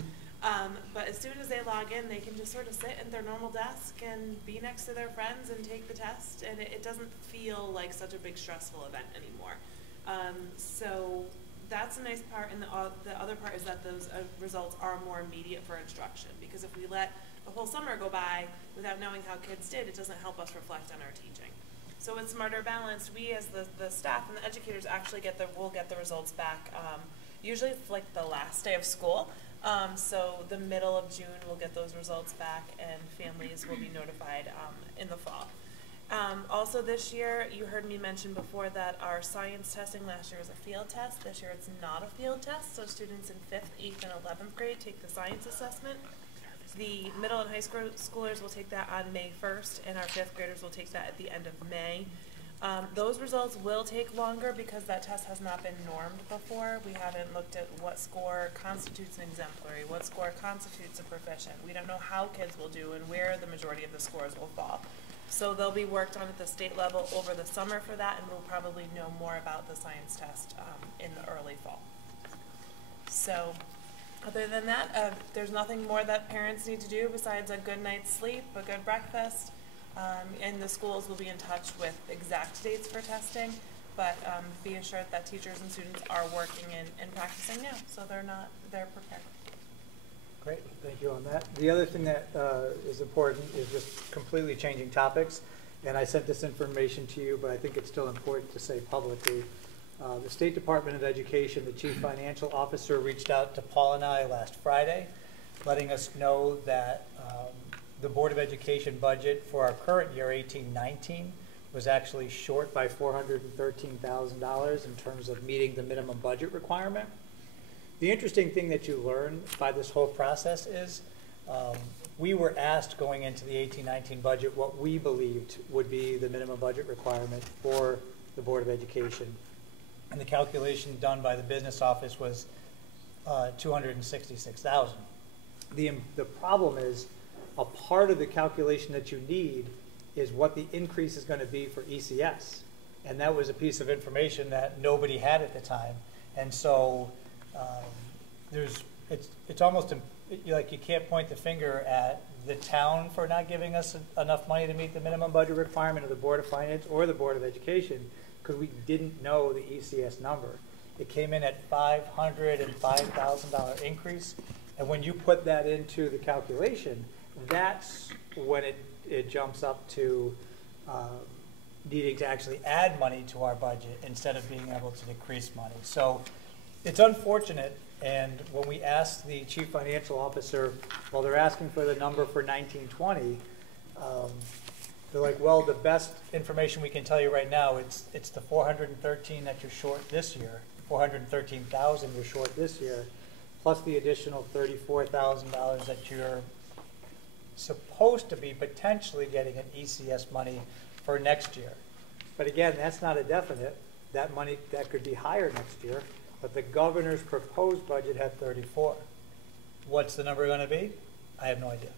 But as soon as they log in, they can just sort of sit at their normal desk and be next to their friends and take the test, and it doesn't feel like such a big stressful event anymore. So that's a nice part, and the other part is that those results are more immediate for instruction, because if we let the whole summer go by without knowing how kids did, it doesn't help us reflect on our teaching. So with Smarter Balanced, we as the staff and the educators actually will get the results back. Usually it's like the last day of school. So the middle of June we'll get those results back, and families will be notified in the fall. Also this year, you heard me mention before that our science testing last year was a field test. This year it's not a field test, so students in 5th, 8th, and 11th grade take the science assessment. The middle and high schoolers will take that on May 1st, and our 5th graders will take that at the end of May. Those results will take longer because that test has not been normed before. We haven't looked at what score constitutes an exemplary, what score constitutes a proficient. We don't know how kids will do and where the majority of the scores will fall. So they'll be worked on at the state level over the summer for that, and we'll probably know more about the science test in the early fall. So other than that, there's nothing more that parents need to do besides a good night's sleep, a good breakfast, and the schools will be in touch with exact dates for testing, but be assured that teachers and students are working and practicing now, so they're prepared. Great, thank you on that. The other thing that is important is just completely changing topics, and I sent this information to you, but I think it's still important to say publicly. The State Department of Education, the Chief Financial Officer, reached out to Paul and I last Friday, letting us know that the Board of Education budget for our current year, 18-19, was actually short by $413,000 in terms of meeting the minimum budget requirement. The interesting thing that you learn by this whole process is we were asked going into the 18-19 budget what we believed would be the minimum budget requirement for the Board of Education. And the calculation done by the business office was $266,000. The problem is a part of the calculation that you need is what the increase is going to be for ECS. And that was a piece of information that nobody had at the time. And so it's almost like you can't point the finger at the town for not giving us enough money to meet the minimum budget requirement of the Board of Finance or the Board of Education, because we didn't know the ECS number. It came in at $505,000 increase, and when you put that into the calculation, that's when it jumps up to needing to actually add money to our budget instead of being able to decrease money. So it's unfortunate, and when we asked the chief financial officer, well, they're asking for the number for 1920, they're like, well, the best information we can tell you right now, it's the 413 that you're short this year, 413,000 you're short this year, plus the additional $34,000 that you're supposed to be potentially getting in ECS money for next year. But again, that's not a definite. That money, that could be higher next year, but the governor's proposed budget had 34. What's the number going to be? I have no idea.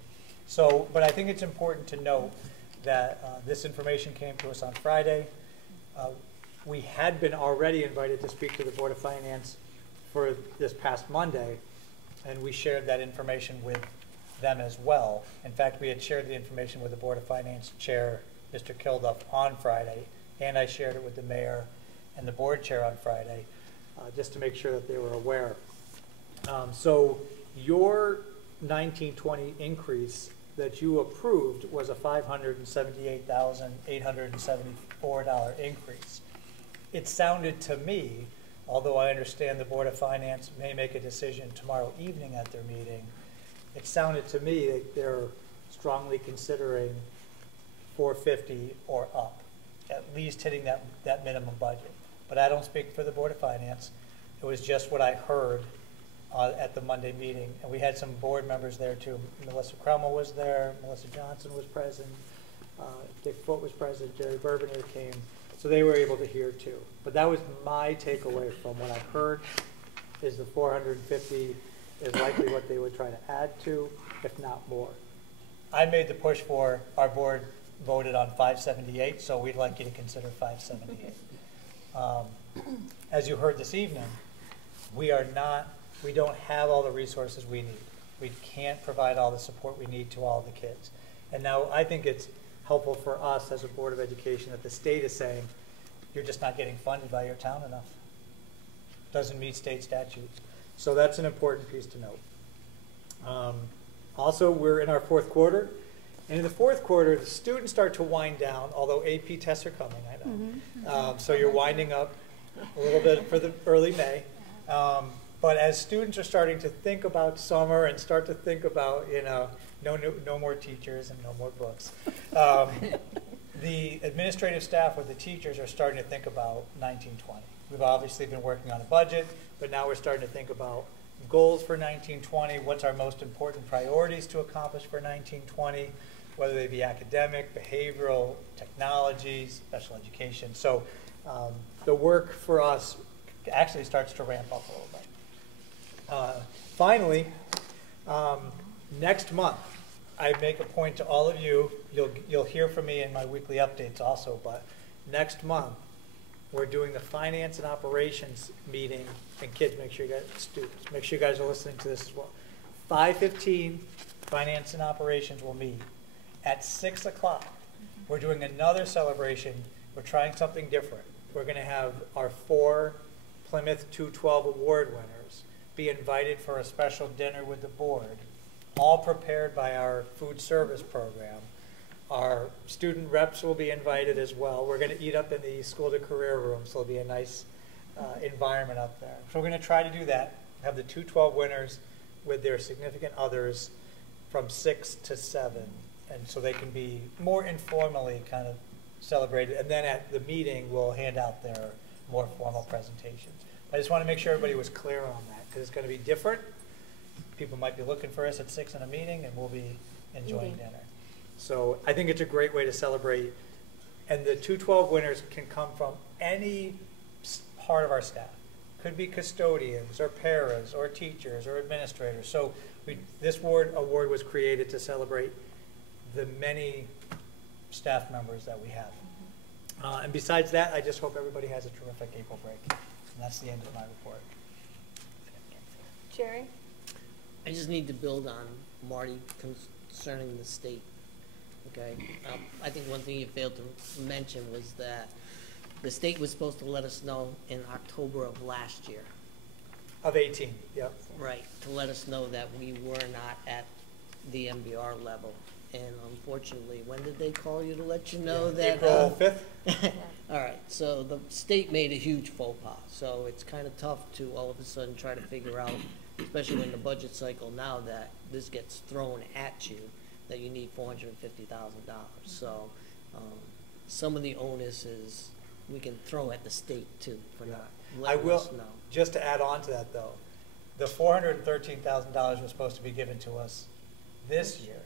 So, but I think it's important to note that this information came to us on Friday. We had been already invited to speak to the Board of Finance for this past Monday, and we shared that information with them as well. In fact, we had shared the information with the Board of Finance Chair, Mr. Kilduff, on Friday, and I shared it with the mayor and the board chair on Friday, just to make sure that they were aware. So your 1920 increase that you approved was a $578,874 increase. It sounded to me, although I understand the Board of Finance may make a decision tomorrow evening at their meeting, it sounded to me that they're strongly considering 450 or up, at least hitting that minimum budget. But I don't speak for the Board of Finance. It was just what I heard at the Monday meeting. And we had some board members there too. Melissa Crummell was there, Melissa Johnson was present, Dick Foote was present, Jerry Burbener came. So they were able to hear too. But that was my takeaway from what I heard, is the 450 is likely what they would try to add to, if not more. I made the push for, our board voted on 578, so we'd like you to consider 578. As you heard this evening, we don't have all the resources we need. We can't provide all the support we need to all the kids. And now I think it's helpful for us as a Board of Education that the state is saying, you're just not getting funded by your town enough. Doesn't meet state statutes. So that's an important piece to note. Also, we're in our fourth quarter. And in the fourth quarter, the students start to wind down, although AP tests are coming, I know. Mm-hmm. So you're winding up a little bit for the early May. But as students are starting to think about summer and start to think about, no more teachers and no more books, the administrative staff with the teachers are starting to think about 1920. We've obviously been working on a budget, but now we're starting to think about goals for 1920, what's our most important priorities to accomplish for 1920, whether they be academic, behavioral, technology, special education. So the work for us actually starts to ramp up a little bit. Finally, next month, I make a point to all of you, you'll hear from me in my weekly updates also, but next month, we're doing the finance and operations meeting, and kids, make sure you guys, students, make sure you guys are listening to this as well. 5:15, finance and operations will meet. At 6 o'clock, we're doing another celebration. We're trying something different. We're gonna have our 4 Plymouth 212 award winners be invited for a special dinner with the board, all prepared by our food service program. Our student reps will be invited as well. We're going to eat up in the school to career room, so it'll be a nice environment up there. So we're going to try to do that, have the 212 winners with their significant others from 6 to 7, and so they can be more informally kind of celebrated. And then at the meeting, we'll hand out their more formal presentations. I just want to make sure everybody was clear on that, because it's going to be different. People might be looking for us at 6 in a meeting, and we'll be enjoying dinner. So I think it's a great way to celebrate. And the 212 winners can come from any part of our staff. Could be custodians or paras or teachers or administrators. So this award was created to celebrate the many staff members that we have. And besides that, I just hope everybody has a terrific April break. And that's the end of my report. Jerry? I just need to build on Marty concerning the state. Okay, I think one thing you failed to mention was that the state was supposed to let us know in October of last year. Of 18, yep. Right, to let us know that we were not at the MBR level. and unfortunately, when did they call you to let you know that? April 5th? All right, so the state made a huge faux pas, so it's kind of tough to all of a sudden try to figure out, especially in the budget cycle now that this gets thrown at you, that you need $450,000. So some of the onus is we can throw at the state too for not I letting will, us know. just to add on to that though, the $413,000 was supposed to be given to us this year.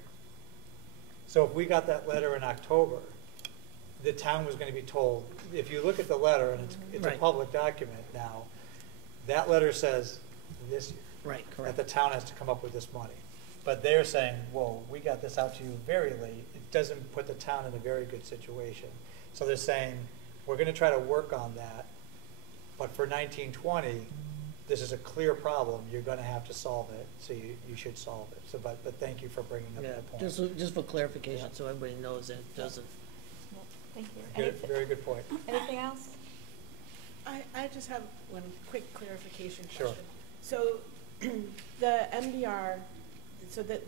So if we got that letter in October, the town was going to be told, if you look at the letter, and it's a Right. public document now, that letter says this year. Right, That correct. the town has to come up with this money. But they're saying, whoa, we got this out to you very late. It doesn't put the town in a very good situation. So they're saying, we're going to try to work on that. But for 1920, this is a clear problem. You're going to have to solve it. So you should solve it. So, but thank you for bringing up Yeah, that point. just for clarification, so everybody knows that it doesn't. Thank you. Good, very good point. Anything else? I just have one quick clarification Sure. question. So the MDR, so the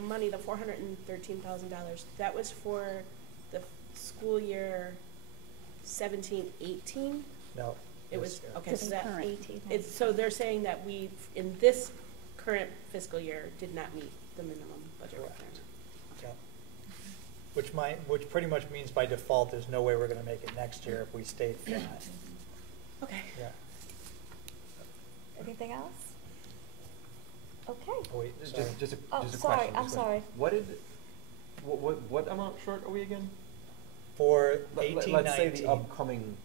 money, the $413,000, that was for the school year 17-18? No. It was, okay, This so is that, current. 18. it's, so they're saying that we, in this current fiscal year, did not meet the minimum budget Correct. requirement. Yeah. Which pretty much means by default, there's no way we're going to make it next year if we stayed flat. Okay. Yeah. Anything else? Okay. Oh, wait, sorry. Just a Oh, question. sorry, just a I'm question. sorry. What amount short are we again? For Let's say 1819. the upcoming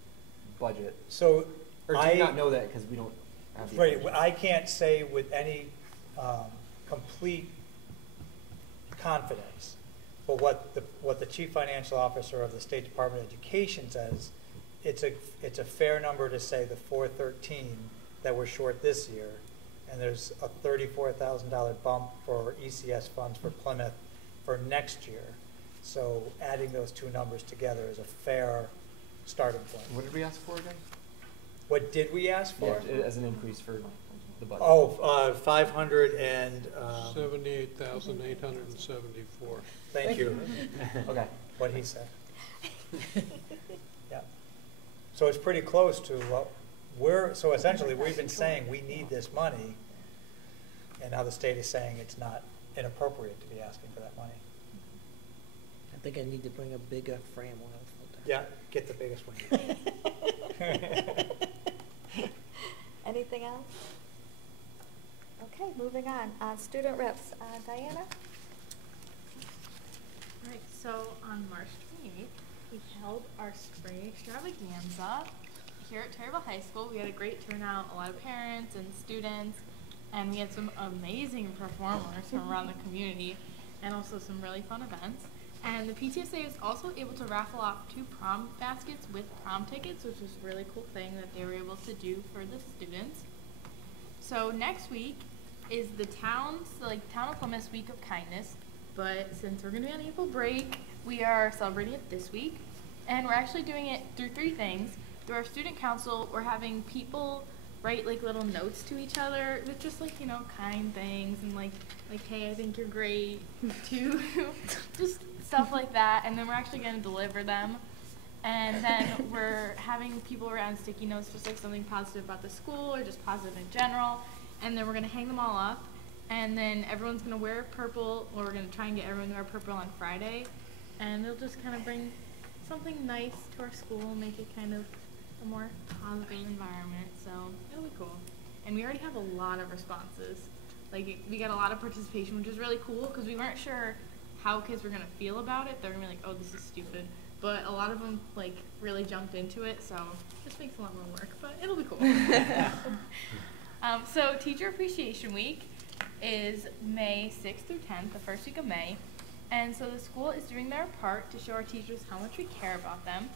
budget. So Or do you not know that because we don't have the Right, information? I can't say with any complete confidence, but what the chief financial officer of the State Department of Education says, it's a fair number to say the 413 that we're short this year, and there's a $34,000 bump for ECS funds for Plymouth for next year. So adding those two numbers together is a fair starting point. What did we ask for again? What did we ask for? Yeah, as an increase for the budget. Oh, 500 and, 78,874. thank you, Okay. what he said. Yeah. So it's pretty close to what so essentially, we've been saying we need this money, and now the state is saying it's not inappropriate to be asking for that money. I think I need to bring a bigger frame oil filter. Yeah, get the biggest one. Anything else? Okay, moving on. Student reps. Diana? All right, so on March 28th, we held our spring extravaganza here at Terryville High School. We had a great turnout, a lot of parents and students, and we had some amazing performers from around the community, and also some really fun events. And the PTSA was also able to raffle off 2 prom baskets with prom tickets, which was a really cool thing that they were able to do for the students. So next week is the Town of Plymouth's Week of Kindness, but since we're going to be on April break, we are celebrating it this week. And we're actually doing it through 3 things. Through our student council, we're having people write like little notes to each other with just like, you know, kind things and like, hey, I think you're great, too. Just stuff like that. And then we're actually going to deliver them. And then we're having people around sticky notes, just like something positive about the school or just positive in general. And then we're going to hang them all up. And then everyone's going to wear purple, or we're going to try and get everyone to wear purple on Friday. And it'll just kind of bring something nice to our school, make it kind of a more positive environment. So it'll be cool. And we already have a lot of responses. Like, we got a lot of participation, which is really cool because we weren't sure how kids were going to feel about it. They're going to be like, oh, this is stupid. But a lot of them, like, really jumped into it, so it just makes a lot more work, but it'll be cool. So Teacher Appreciation Week is May 6th through 10th, the first week of May. And so the school is doing their part to show our teachers how much we care about them.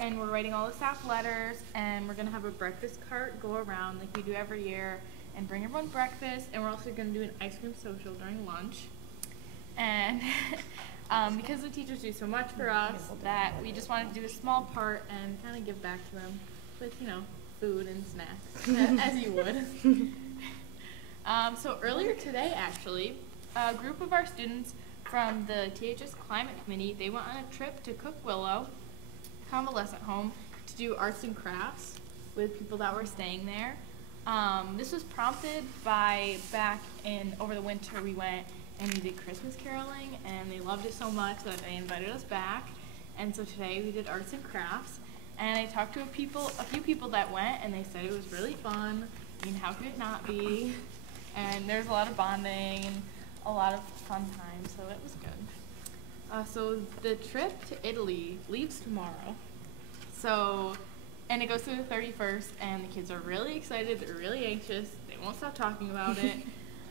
And we're writing all the staff letters, and we're going to have a breakfast cart go around like we do every year and bring everyone breakfast. And we're also going to do an ice cream social during lunch. And because the teachers do so much for us, that we just wanted to do a small part and kind of give back to them with, you know, food and snacks, as you would. So earlier today, actually, a group of our students from the THS Climate Committee, they went on a trip to Cook Willow Convalescent Home to do arts and crafts with people that were staying there. This was prompted by over the winter we went and we did Christmas caroling, and they loved it so much that they invited us back. And so today we did arts and crafts, and I talked to a few people that went, and they said it was really fun. I mean, how could it not be? And there's a lot of bonding and a lot of fun times, so it was good. So the trip to Italy leaves tomorrow. And it goes through the 31st, and the kids are really excited, they're really anxious, they won't stop talking about it.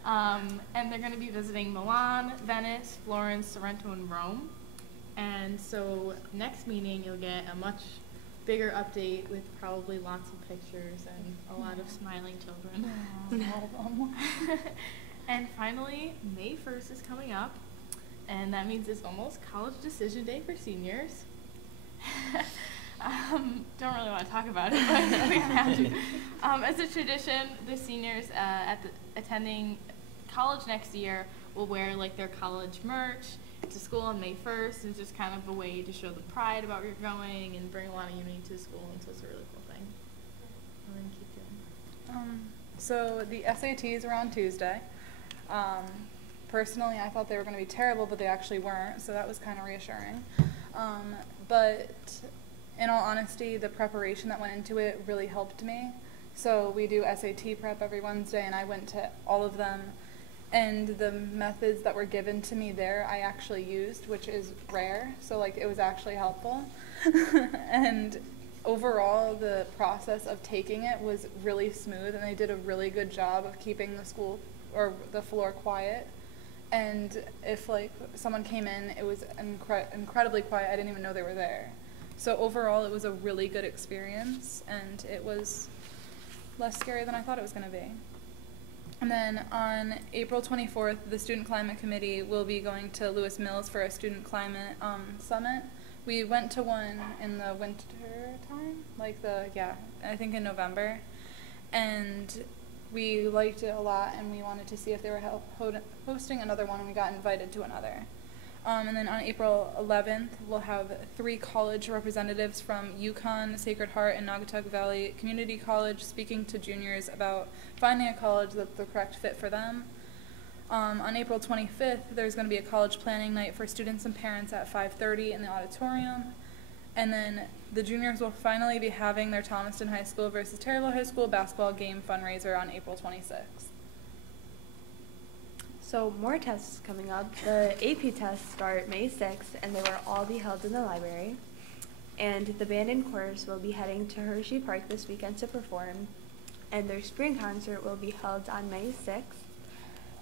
And they're going to be visiting Milan, Venice, Florence, Sorrento, and Rome. And so next meeting you'll get a much bigger update with probably lots of pictures and a lot of smiling children. And finally, May 1st is coming up, and that means it's almost college decision day for seniors. Don't really want to talk about it, but we have to. As a tradition, the seniors attending college next year will wear like their college merch to school on May 1st. It's just kind of a way to show the pride about where you're going and bring a lot of unity to the school, and so it's a really cool thing. And then keep doing. So the SATs are on Tuesday. Personally, I thought they were going to be terrible, but they actually weren't, so that was kind of reassuring. But in all honesty, the preparation that went into it really helped me. So we do SAT prep every Wednesday, and I went to all of them. And the methods that were given to me there, I actually used, which is rare. So like it was actually helpful. And overall, the process of taking it was really smooth, and they did a really good job of keeping the school or the floor quiet. And if like someone came in, it was incredibly quiet. I didn't even know they were there. So overall, it was a really good experience, and it was less scary than I thought it was going to be. And then on April 24th, the Student Climate Committee will be going to Lewis Mills for a Student Climate Summit. We went to one in the winter time, I think in November. And we liked it a lot, and we wanted to see if they were hosting another one, and we got invited to another. And then on April 11th, we'll have 3 college representatives from UConn, Sacred Heart, and Naugatuck Valley Community College speaking to juniors about finding a college that's the correct fit for them. On April 25th, there's going to be a college planning night for students and parents at 5:30 in the auditorium. And then the juniors will finally be having their Thomaston High School versus Taylorville High School basketball game fundraiser on April 26th. So more tests coming up. The AP tests start May 6th, and they will all be held in the library. And the band and chorus will be heading to Hershey Park this weekend to perform. And their spring concert will be held on May 6th.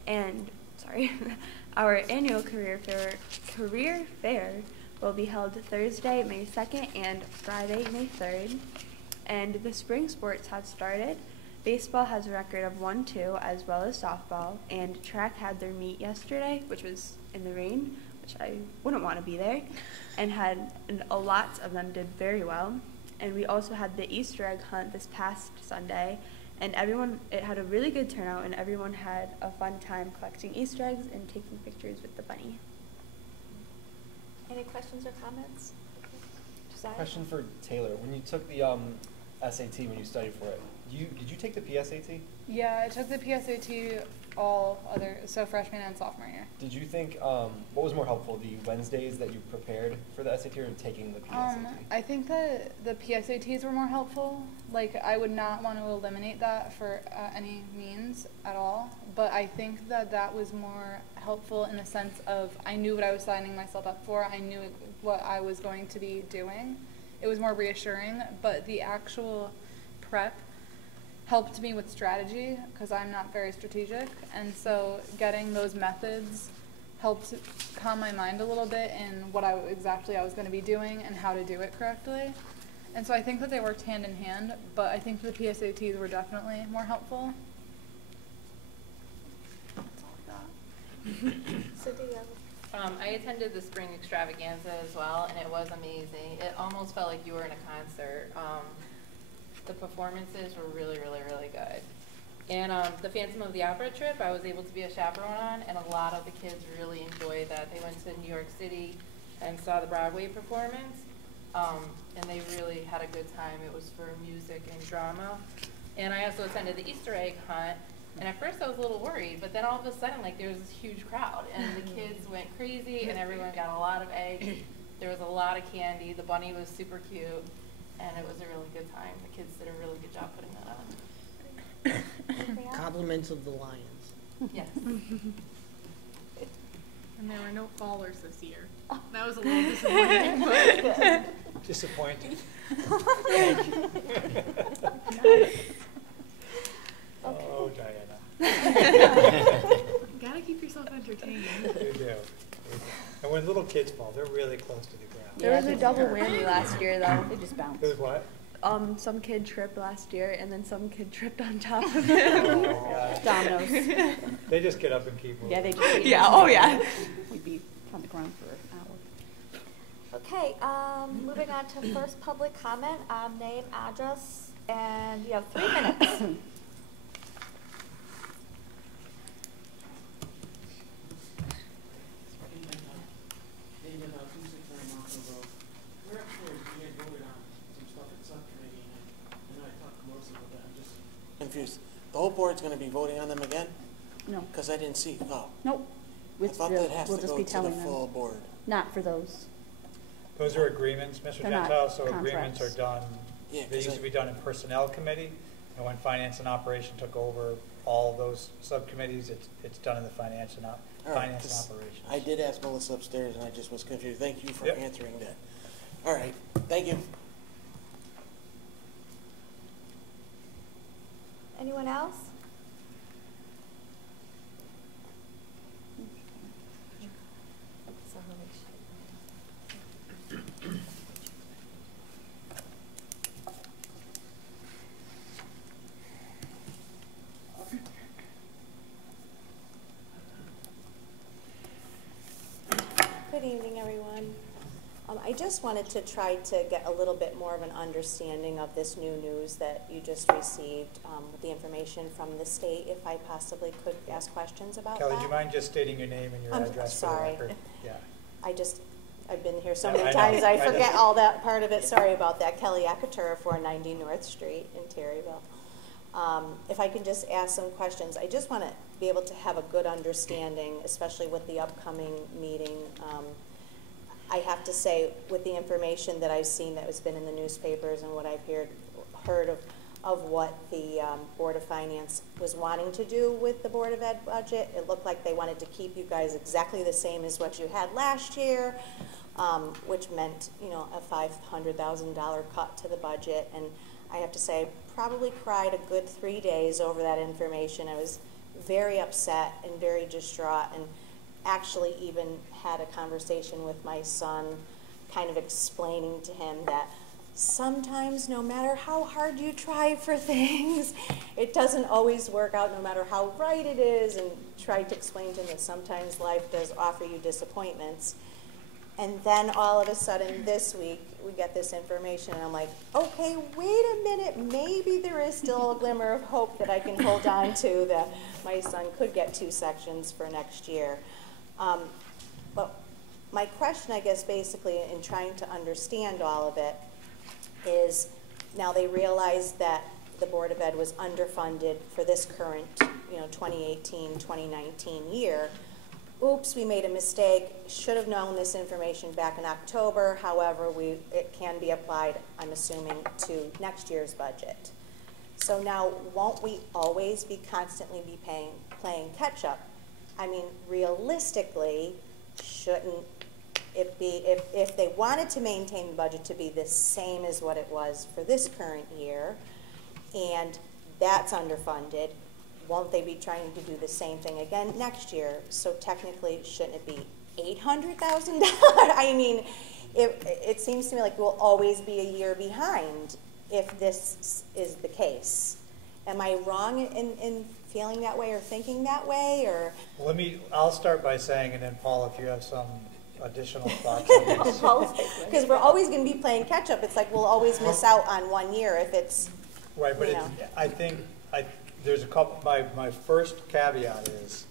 And, our annual career fair will be held Thursday, May 2nd, and Friday, May 3rd. And the spring sports have started. Baseball has a record of 1-2, as well as softball, and track had their meet yesterday, which was in the rain, which I wouldn't want to be there, and a lot of them did very well. And we also had the Easter egg hunt this past Sunday, and it had a really good turnout, and everyone had a fun time collecting Easter eggs and taking pictures with the bunny. Any questions or comments? Josiah? Question for Taylor. When you took the SAT, when you studied for it, did you take the PSAT? Yeah, I took the PSAT so freshman and sophomore year. Did you think, what was more helpful, the Wednesdays that you prepared for the SAT or taking the PSAT? I think that the PSATs were more helpful. Like, I would not want to eliminate that for any means at all, but I think that was more helpful in the sense of I knew what I was signing myself up for. I knew what I was going to be doing. It was more reassuring, but the actual prep helped me with strategy because I'm not very strategic, and so getting those methods helped calm my mind a little bit in what exactly I was going to be doing and how to do it correctly. And so I think that they worked hand in hand, but I think the PSATs were definitely more helpful. That's all I got. Cindy, I attended the spring extravaganza as well, and it was amazing. It almost felt like you were in a concert. The performances were really, really, really good. And the Phantom of the Opera trip, I was able to be a chaperone on, and a lot of the kids really enjoyed that. They went to New York City and saw the Broadway performance, and they really had a good time. It was for music and drama. And I also attended the Easter egg hunt, and at first I was a little worried, but then all of a sudden, like, there was this huge crowd, and the kids went crazy, and everyone got a lot of eggs. There was a lot of candy. The bunny was super cute, and it was a really good time. The kids did a really good job putting that on. Compliments of the Lions. Yes. And there were no callers this year. That was a little disappointing. But Disappointing. Oh, Diana. Gotta keep yourself entertained. You do. And when little kids fall, they're really close to the ground. There was a double whammy last year, though. They just bounce. There's what? Some kid tripped last year, and then some kid tripped on top of him. Oh, God. Dominoes. They just get up and keep moving. Yeah, they just. Yeah, oh yeah. We'd be on the ground for an hour. Okay, moving on to first public comment, name, address, and you have 3 minutes. Confused. The whole board's gonna be voting on them again? No. Because I didn't see, oh. Nope. I thought that has We'll to just go be to the telling them. full board. Not for those. Those are agreements, Mr. They're not Gentile, so agreements are contracts. done, Yeah, they 'cause used to be done in Personnel Committee, and when Finance and Operation took over all those subcommittees, it's done in the Finance and All right, Finance 'cause and Operations. I did ask Melissa upstairs and I just was confused. Thank you for Yep. answering that. All right, thank you. Anyone else? Good evening, everyone. I just wanted to try to get a little bit more of an understanding of this new news that you just received with the information from the state, if I possibly could ask questions about Kelly, that. do you mind just stating your name and your I'm address for sorry. the record? Yeah. I've been here so No, many I know. times, I I forget just- all that part of it. Sorry about that. Kelly Acatura, 490 North Street in Terryville. If I can just ask some questions, I just want to be able to have a good understanding, especially with the upcoming meeting. I have to say, with the information that I've seen that has been in the newspapers and what I've heard of what the Board of Finance was wanting to do with the Board of Ed budget, it looked like they wanted to keep you guys exactly the same as what you had last year, which meant, you know, a $500,000 cut to the budget. And I have to say, I probably cried a good 3 days over that information. I was very upset and very distraught, and actually even had a conversation with my son, kind of explaining to him that sometimes no matter how hard you try for things, it doesn't always work out no matter how right it is, and tried to explain to him that sometimes life does offer you disappointments. And then all of a sudden this week, we get this information, and I'm like, okay, wait a minute, maybe there is still a glimmer of hope that I can hold on to, that my son could get 2 sections for next year. But my question, I guess, basically, in trying to understand all of it, is now they realize that the Board of Ed was underfunded for this current, 2018-2019 year. Oops, we made a mistake. Should have known this information back in October. However, it can be applied, I'm assuming, to next year's budget. So now, won't we always be constantly playing catch up? I mean, realistically, shouldn't it be, if they wanted to maintain the budget to be the same as what it was for this current year, and that's underfunded, won't they be trying to do the same thing again next year? So technically, shouldn't it be $800,000? I mean, it seems to me like we'll always be a year behind if this is the case. Am I wrong in feeling that way or thinking that way, or? I'll start by saying, and then Paul, if you have some additional thoughts on this. Because we're always going to be playing catch up. It's like we'll always miss out on 1 year if it's, Right, but you know. I think there's a couple, my first caveat is,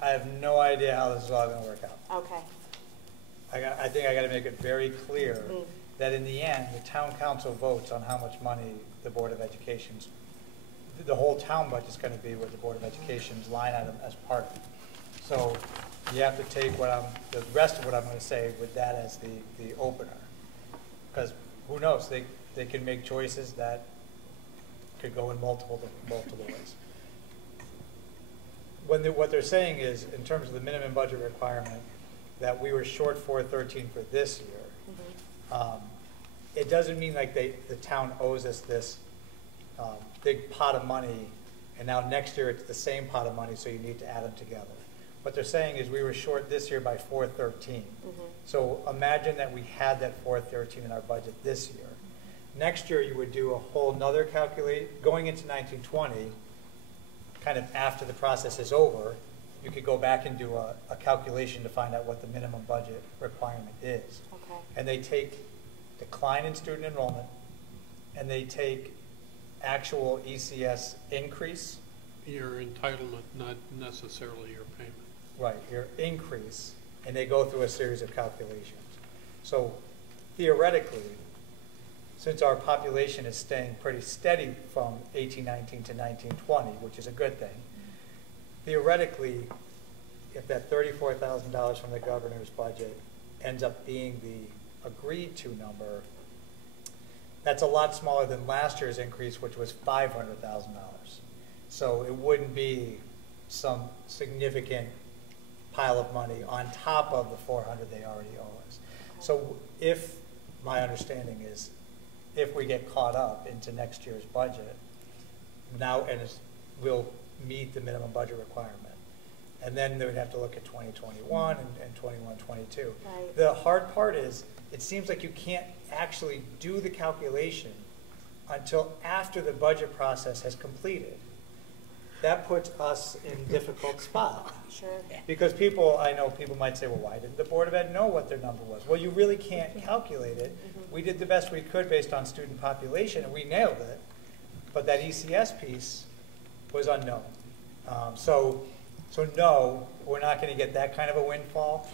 I have no idea how this is all gonna work out. Okay. I think I gotta make it very clear that in the end, the town council votes on how much money the Board of Education's, the whole town budget's gonna be with the Board of Education's line item as part of it. So you have to take the rest of what I'm gonna say with that as the opener. Because who knows, they can make choices that could go in multiple ways. What they're saying is, in terms of the minimum budget requirement, that we were short 413 for this year. It doesn't mean like the town owes us this big pot of money, and now next year it's the same pot of money, so you need to add them together. What they're saying is we were short this year by 413. So imagine that we had that 413 in our budget this year. Next year you would do a whole nother going into 1920, kind of after the process is over, you could go back and do a calculation to find out what the minimum budget requirement is. Okay. And they take decline in student enrollment, and they take actual ECS increase. Your entitlement, not necessarily your payment. Right, your increase, and they go through a series of calculations. So theoretically, since our population is staying pretty steady from 1819 to 1920, which is a good thing, theoretically, if that $34,000 from the governor's budget ends up being the agreed to number, that's a lot smaller than last year's increase, which was $500,000. So it wouldn't be some significant pile of money on top of the $400 they already owe us. So if, my understanding is, if we get caught up into next year's budget, we'll meet the minimum budget requirement. And then they would have to look at 2021 and 21, 22. Right. The hard part is, it seems like you can't actually do the calculation until after the budget process has completed. That puts us in a difficult spot. Sure. Because I know people might say, well, why didn't the Board of Ed know what their number was? Well, you really can't calculate it. We did the best we could based on student population, and we nailed it. But that ECS piece was unknown. So no, we're not going to get that kind of a windfall.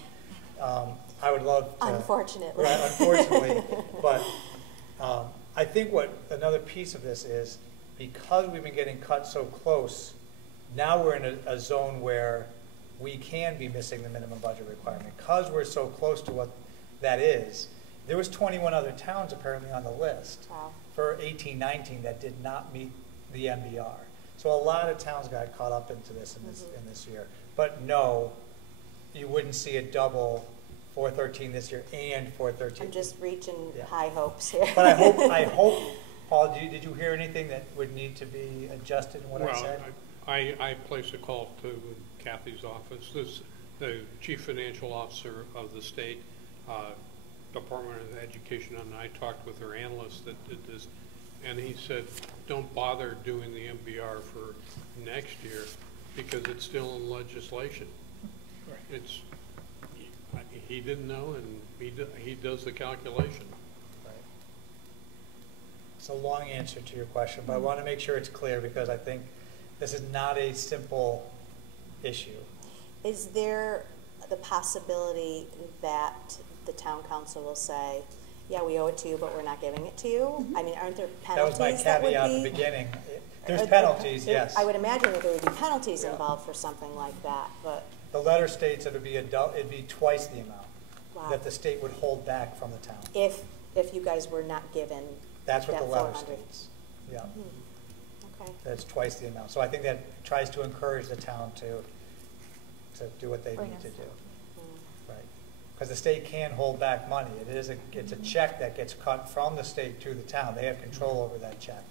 I would love to. Unfortunately. Right, unfortunately. But I think what another piece of this is, because we've been getting cut so close, now we're in a zone where we can be missing the minimum budget requirement. Because we're so close to what that is, there was 21 other towns apparently on the list for 18-19 that did not meet the MBR. So a lot of towns got caught up into this in this year. But no, you wouldn't see a double 413 this year and 413. I'm just reaching high hopes here. But I hope, Paul, did you hear anything that would need to be adjusted in what I said? I placed a call to Kathy's office, the Chief Financial Officer of the state Department of Education, and I talked with her analyst that did this, and he said, don't bother doing the MBR for next year because it's still in legislation. Right. He didn't know, and he does the calculation. Right. It's a long answer to your question, but I want to make sure it's clear because I think this is not a simple issue. Is there the possibility that the town council will say, yeah, we owe it to you, but we're not giving it to you? I mean, aren't there penalties? That was my caveat at the beginning. There's penalties, yes. I would imagine that there would be penalties involved for something like that, but. The letter states it'd be twice the amount that the state would hold back from the town. If you guys were not given That's what that the letter 400. states. Yeah. Okay. That's twice the amount. So I think that tries to encourage the town to do what they need to do. Right. Because the state can hold back money. It's a check that gets cut from the state to the town. They have control over that check.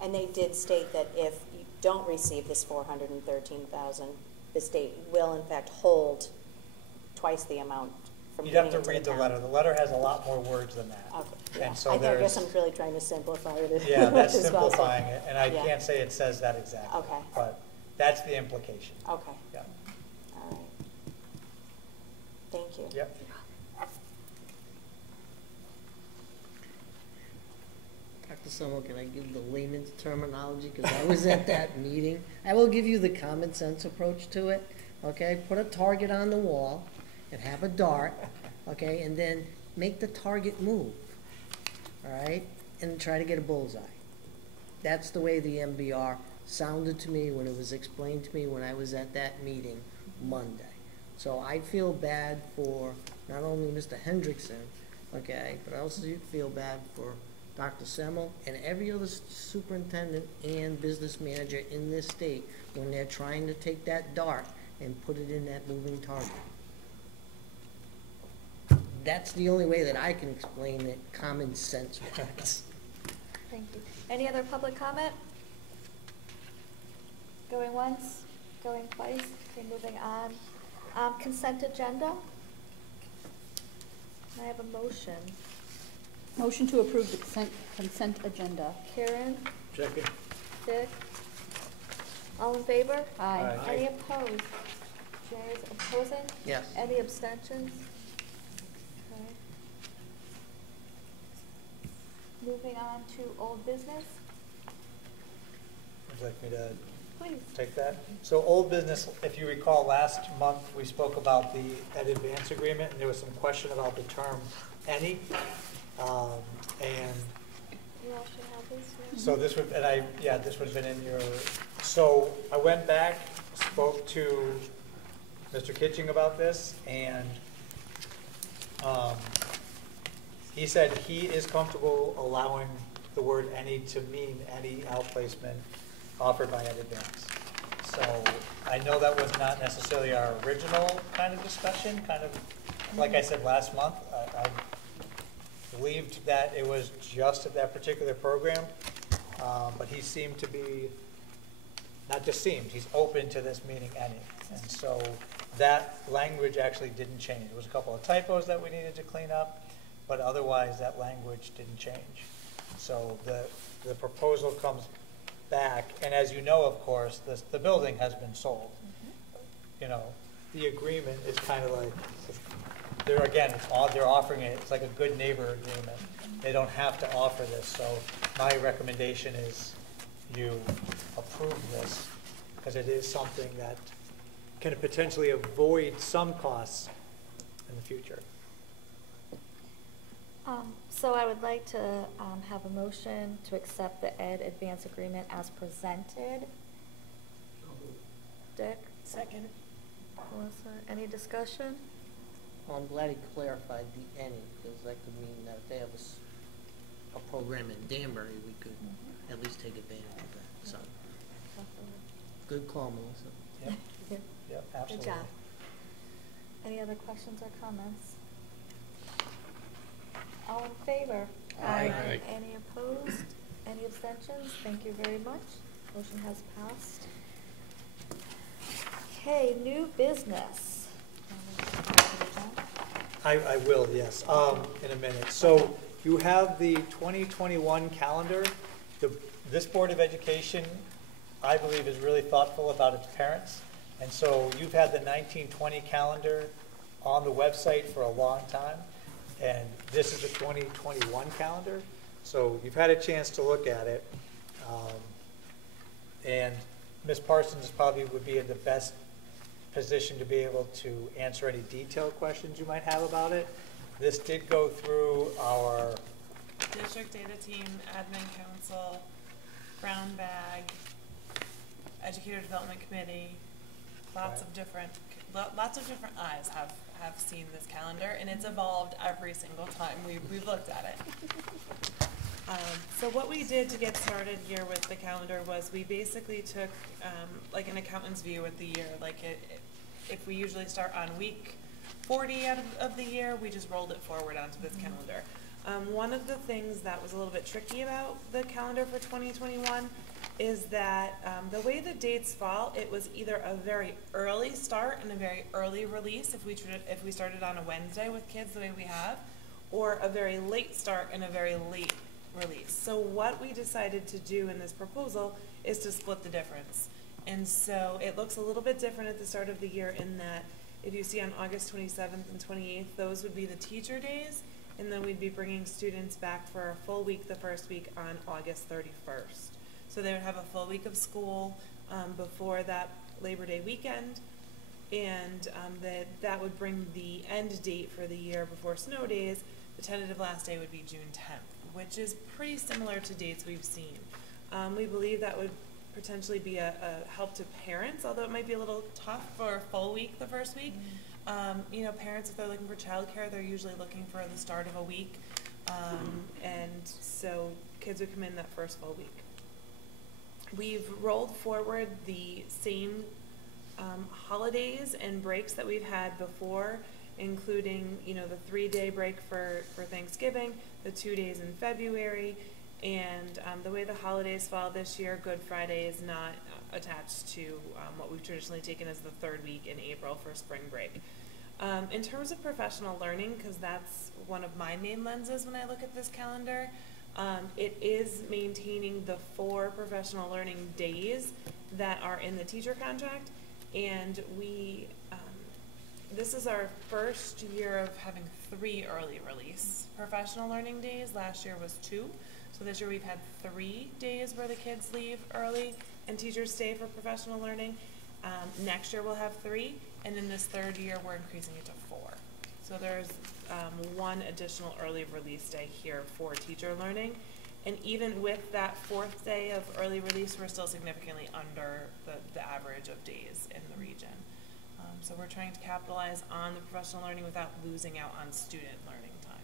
And they did state that if you don't receive this $413,000, the state will in fact hold twice the amount from You'd giving have it to to read the the letter. letter. The letter has a lot more words than that. Okay. Yeah. And so I guess I'm really trying to simplify it. Yeah, that's as well, simplifying it, and I can't say it says that exactly. Okay. But that's the implication. Okay. Yeah. All right. Thank you. Yep. Dr. Summer, can I give the layman's terminology? Because I was at that meeting. I will give you the common sense approach to it, okay? Put a target on the wall and have a dart, okay? And then make the target move, all right? And try to get a bullseye. That's the way the MBR sounded to me when it was explained to me when I was at that meeting Monday. So I feel bad for not only Mr. Hendrickson, okay, but I also feel bad for Dr. Semmel and every other superintendent and business manager in this state when they're trying to take that dart and put it in that moving target. That's the only way that I can explain it, common sense wise. Thank you. Any other public comment? Going once, going twice, okay, moving on. Consent agenda. Can I have a motion? Motion to approve the consent agenda. Karen? Second. Dick? All in favor? Aye. Any opposed? Jay is opposing? Yes. Any abstentions? Okay. Moving on to old business. Would you like me to Please. take that? So old business, if you recall, last month we spoke about the Ed Advance agreement, and there was some question about the term any. And You all should have this. Yeah. so this would, and this would have been in your, so I went back, spoke to Mr. Kitching about this, and he said he is comfortable allowing the word any to mean any outplacement offered by Ed Advance. So I know that was not necessarily our original kind of discussion, kind of, like I said last month, I believed that it was just at that particular program, but he seemed to be, not just seemed, he's open to this meaning any. And so that language actually didn't change. There was a couple of typos that we needed to clean up, but otherwise that language didn't change. So the proposal comes back, and as you know, of course, the building has been sold. You know, the agreement is kind of like, they're, again, they're offering it, it's like a good neighbor agreement. They don't have to offer this, so my recommendation is you approve this, because it is something that can potentially avoid some costs in the future. So I would like to have a motion to accept the Ed Advance Agreement as presented. Dick? Second. Melissa, any discussion? Well, I'm glad he clarified the any, because that could mean that if they have a program in Danbury, we could at least take advantage of that, so. Good call, Melissa. Yep, yep, absolutely. Good job. Any other questions or comments? All in favor? Aye. Aye. Any opposed? Any abstentions? Thank you very much. Motion has passed. Okay, new business. I will, yes, in a minute. So you have the 2021 calendar. This Board of Education, I believe, is really thoughtful about its parents. And so you've had the 1920 calendar on the website for a long time. And this is the 2021 calendar. So you've had a chance to look at it. And Ms. Parsons probably would be in the best position to be able to answer any detailed questions you might have about it. This did go through our District Data Team, Admin Council, Brown Bag, Educator Development Committee. Lots of different eyes have seen this calendar, and it's evolved every single time we've looked at it. So what we did to get started here with the calendar was we basically took like an accountant's view of the year. Like if we usually start on week 40 out of the year, we just rolled it forward onto this calendar. One of the things that was a little bit tricky about the calendar for 2021 is that the way the dates fall, it was either a very early start and a very early release if we started on a Wednesday with kids the way we have, or a very late start and a very late release. So what we decided to do in this proposal is to split the difference. And so it looks a little bit different at the start of the year in that if you see on August 27th and 28th, those would be the teacher days, and then we'd be bringing students back for a full week the first week on August 31st. So they would have a full week of school before that Labor Day weekend, and that would bring the end date for the year before snow days. The tentative last day would be June 10th, which is pretty similar to dates we've seen. We believe that would potentially be a help to parents, although it might be a little tough for a full week the first week. You know, parents, if they're looking for childcare, they're usually looking for the start of a week, and so kids would come in that first full week. We've rolled forward the same holidays and breaks that we've had before, including, you know, the 3-day break for Thanksgiving, the 2 days in February, and the way the holidays fall this year, Good Friday is not attached to what we've traditionally taken as the 3rd week in April for spring break. In terms of professional learning, because that's one of my main lenses when I look at this calendar, it is maintaining the 4 professional learning days that are in the teacher contract, and this is our first year of having 3 early release professional learning days. Last year was 2. So this year we've had 3 days where the kids leave early and teachers stay for professional learning. Next year we'll have 3, and in this 3rd year we're increasing it to 4. So there's 1 additional early release day here for teacher learning. And even with that 4th day of early release, we're still significantly under the average of days in the region. So we're trying to capitalize on the professional learning without losing out on student learning time.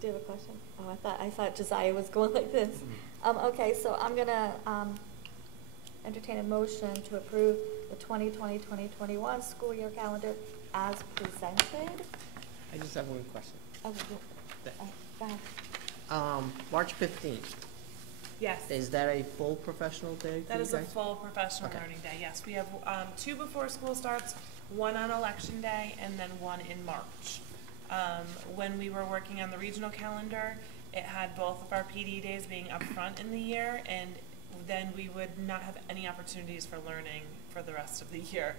Do you have a question? Oh, I thought Josiah was going like this. Okay, so I'm gonna entertain a motion to approve the 2020-2021 school year calendar as presented. I just have one question. Oh, go ahead. March 15th. Yes. Is that a full professional day? That is a guys? full professional learning day, yes. We have 2 before school starts, 1 on election day, and then 1 in March. When we were working on the regional calendar, it had both of our PD days being up front in the year, and then we would not have any opportunities for learning for the rest of the year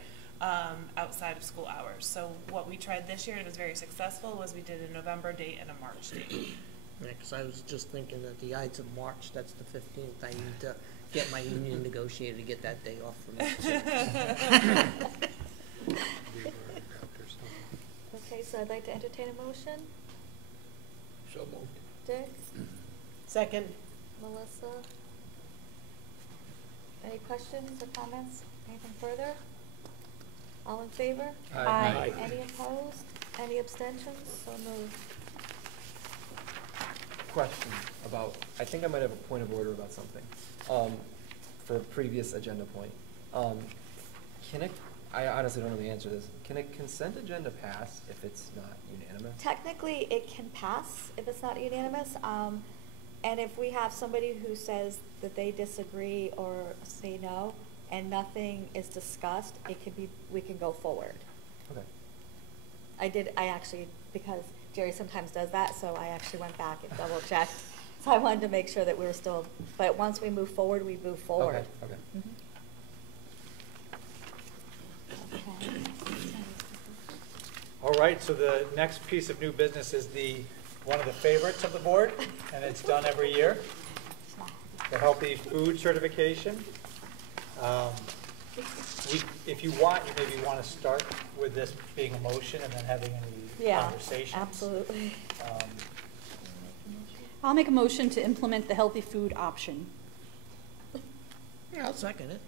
outside of school hours. So what we tried this year, and it was very successful, was we did a November date and a March date. Yeah, because I was just thinking that the Ides of March, that's the 15th. I need to get my union negotiator to get that day off for me. Okay, so I'd like to entertain a motion. So moved. Dick? Second. Melissa? Any questions or comments? Anything further? All in favor? Aye. Aye. Any opposed? Any abstentions? So moved. Question about, I think I might have a point of order about something, for a previous agenda point. I honestly don't know the answer to this. Can a consent agenda pass if it's not unanimous? Technically, it can pass if it's not unanimous. And if we have somebody who says that they disagree or say no, and nothing is discussed, we can go forward. Okay. I actually, because Jerry sometimes does that, so I actually went back and double checked. So I wanted to make sure that we were still, but once we move forward, we move forward. Okay. Okay. All right, so the next piece of new business is one of the favorites of the board, and it's done every year, the healthy food certification. If you want, you maybe want to start with this being a motion and then having any conversations. Yeah, absolutely. I'll make a motion to implement the healthy food option. Yeah, I'll second it.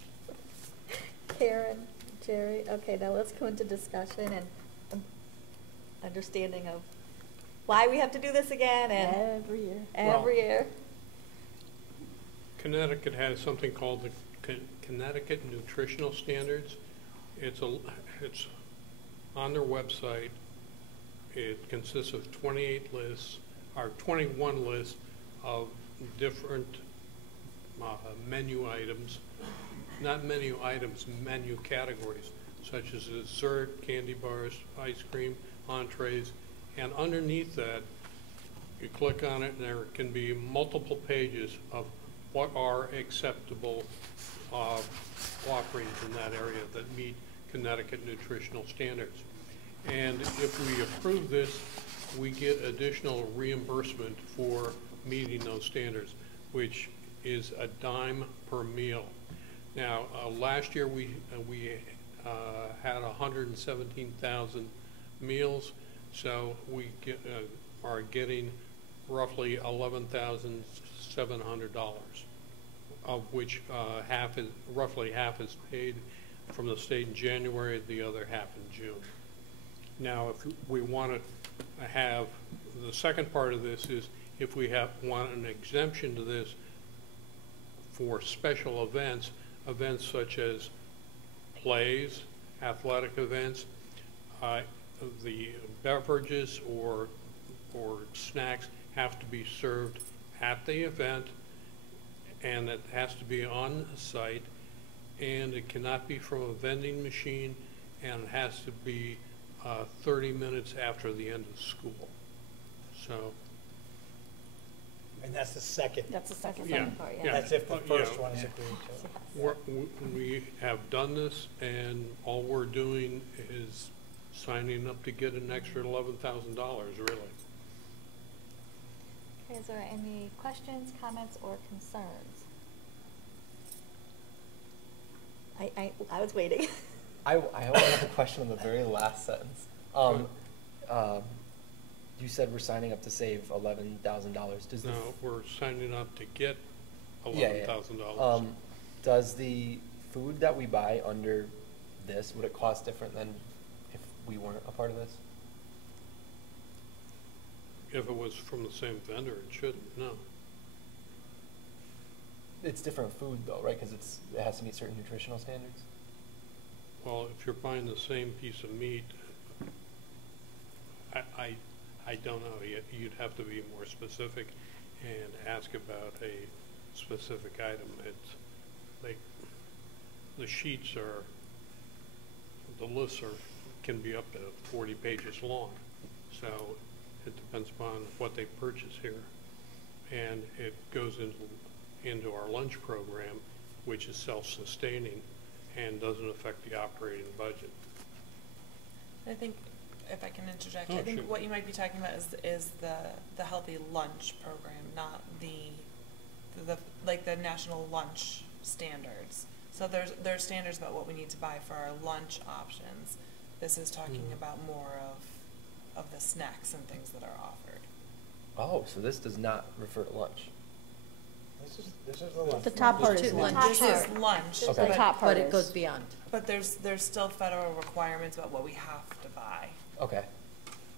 Karen, Jerry, okay, now let's go into discussion and understanding of why we have to do this again and every year. Connecticut has something called the Connecticut Nutritional Standards. It's on their website. It consists of 28 lists, or 21 lists of different menu items, not menu items, menu categories, such as dessert, candy bars, ice cream, entrees, and underneath that, you click on it and there can be multiple pages of what are acceptable offerings in that area that meet Connecticut nutritional standards. And if we approve this, we get additional reimbursement for meeting those standards, which is a dime per meal. Now, last year we had 117,000 meals, so we are getting roughly $11,700, of which roughly half is paid from the state in January, the other half in June. Now, if we want to have, the second part of this is if we want an exemption to this for special events, events such as plays, athletic events, the beverages or snacks have to be served at the event, and it has to be on site, and it cannot be from a vending machine, and it has to be 30 minutes after the end of school. So. And that's the second. That's the second part, yeah. That's if the first one is agreed to. We have done this, and all we're doing is signing up to get an extra $11,000, really. Okay, is there any questions, comments, or concerns? I was waiting. I only have a question on the very last sentence. You said we're signing up to save $11,000. No, we're signing up to get $11,000. Does the food that we buy under this, would it cost different than if we weren't a part of this? If it was from the same vendor, it shouldn't, no. It's different food though, right? Because it has to meet certain nutritional standards? Well, if you're buying the same piece of meat, I don't know. You'd have to be more specific and ask about a specific item. It's like the sheets are, the lists can be up to 40 pages long. So it depends upon what they purchase here. And it goes into our lunch program, which is self-sustaining and doesn't affect the operating budget. I think, if I can interject, Oh, I think sure. what you might be talking about is the healthy lunch program, not the national lunch standards. So there's standards about what we need to buy for our lunch options. This is talking about more of the snacks and things that are offered. Oh, so this does not refer to lunch. This is the lunch. The top part is lunch. This is lunch. Okay. The top part But it is. goes beyond. But there's still federal requirements about what we have to buy. Okay.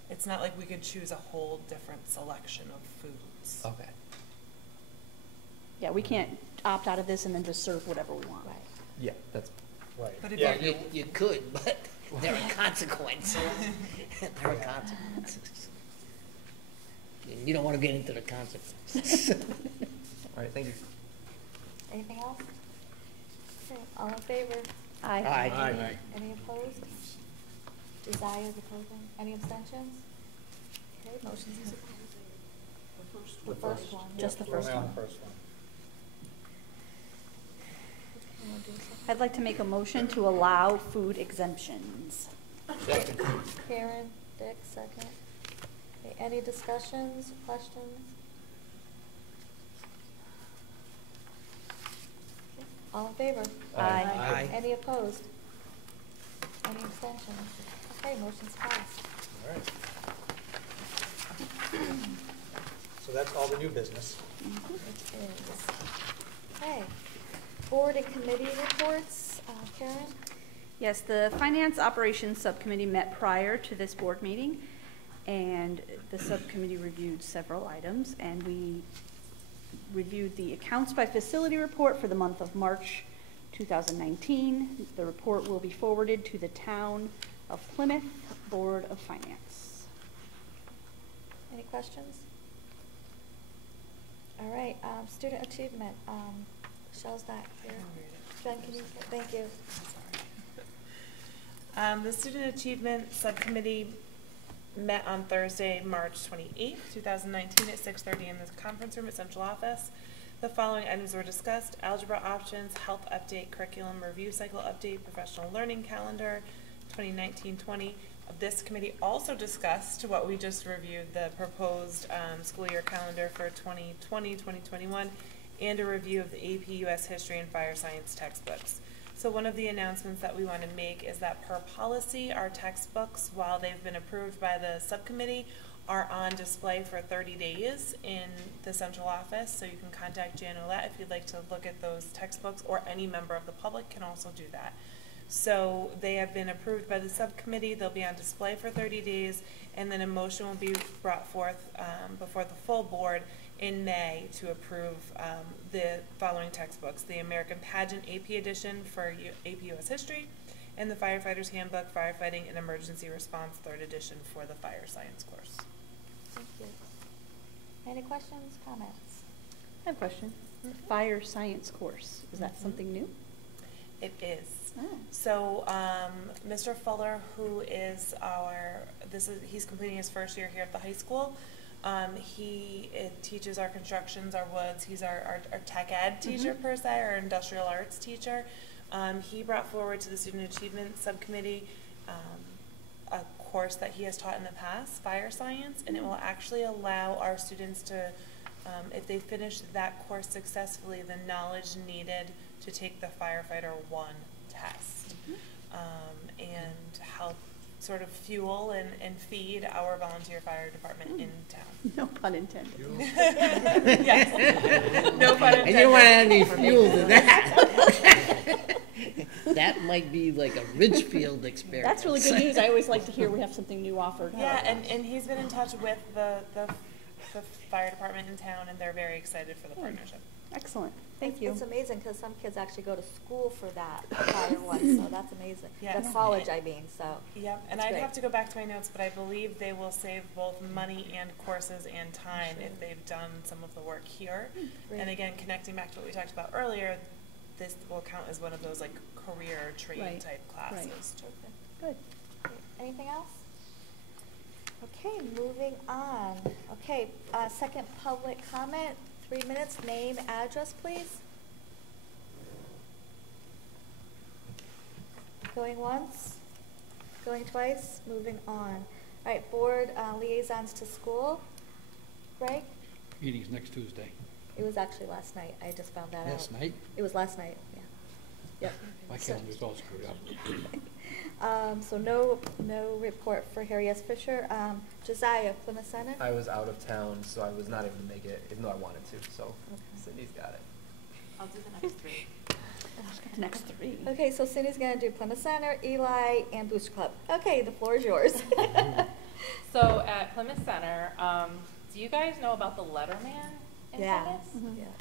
It's not like we could choose a whole different selection of foods. Okay. Yeah, we can't opt out of this and then just serve whatever we want. Right. Yeah, that's Right. But if Yeah. You could, but there are consequences. There are consequences. You don't want to get into the consequences. all right. Thank you. Anything else? Okay, all in favor? Aye. Aye. Any opposed? Desires opposing? Any abstentions? Okay, motion's carried. The first one. Just the We're first only on one. the first one. You wanna do a second? I'd like to make a motion to allow food exemptions. Karen, Dick, second. Okay, any discussions, questions? Okay, all in favor? Aye. Aye. Any opposed? Any abstentions? Okay, motion's passed. All right. So that's all the new business. It is. Okay, board and committee reports, Karen? Yes, the Finance Operations Subcommittee met prior to this board meeting, and the subcommittee reviewed several items, and we reviewed the accounts by facility report for the month of March 2019. The report will be forwarded to the Town of Plymouth Board of Finance. Any questions? All right, student achievement, Michelle's not here. Jen, can you, thank you. The Student Achievement Subcommittee met on Thursday, March 28th, 2019 at 6:30 in the conference room at Central Office. The following items were discussed: algebra options, health update, curriculum review cycle update, professional learning calendar, 2019-20. This committee also discussed what we just reviewed, the proposed school year calendar for 2020-2021, and a review of the AP US History and Fire Science textbooks. So one of the announcements that we want to make is that per policy, our textbooks, while they've been approved by the subcommittee, are on display for 30 days in the central office. So you can contact Jan Ouellette if you'd like to look at those textbooks, or any member of the public can also do that. So they have been approved by the subcommittee. They'll be on display for 30 days, and then a motion will be brought forth before the full board in May to approve the following textbooks: the American Pageant AP edition for AP US History, and the Firefighter's Handbook, Firefighting and Emergency Response 3rd edition for the Fire Science course. Thank you. Any questions, comments? I have a question. Fire Science course, is that something new? It is. Oh. So Mr. Fuller, who is he's completing his first year here at the high school. He teaches our constructions, our woods. He's our tech ed teacher per se, our industrial arts teacher. He brought forward to the Student Achievement Subcommittee a course that he has taught in the past, Fire Science, and it will actually allow our students to, if they finish that course successfully, the knowledge needed to take the Firefighter 1 test, and help sort of fuel and feed our volunteer fire department in town. No pun intended. Yes. No pun intended. I didn't want to add any fuel to that. That might be like a Ridgefield experience. That's really good news. I always like to hear we have something new offered. Yeah, and he's been in touch with the fire department in town, and they're very excited for the partnership. Excellent. Thank you. It's amazing because some kids actually go to school for that fire one, so that's amazing. Yes. The college, I mean, so. Yep, and I'd have to go back to my notes, but I believe they will save both money and courses and time if they've done some of the work here. Great. And again, connecting back to what we talked about earlier, this will count as one of those like career trade type classes. Good. Anything else? Okay, moving on. Okay, second public comment. 3 minutes. Name, address, please. Going once, going twice, moving on. All right, board liaisons to school. Greg? Meeting's next Tuesday. It was actually last night. I just found that out. Last night? It was last night, yeah. Yep. My calendar's all screwed up. So no report for Harry S. Fisher. Josiah, Plymouth Center? I was out of town, so I was not able to make it, even though I wanted to, so Cindy's got it. I'll do the next 3. Next 3. Okay, so Cindy's gonna do Plymouth Center, Eli, and Booster Club. Okay, the floor is yours. So at Plymouth Center, do you guys know about the Letterman in Plymouth? Yeah.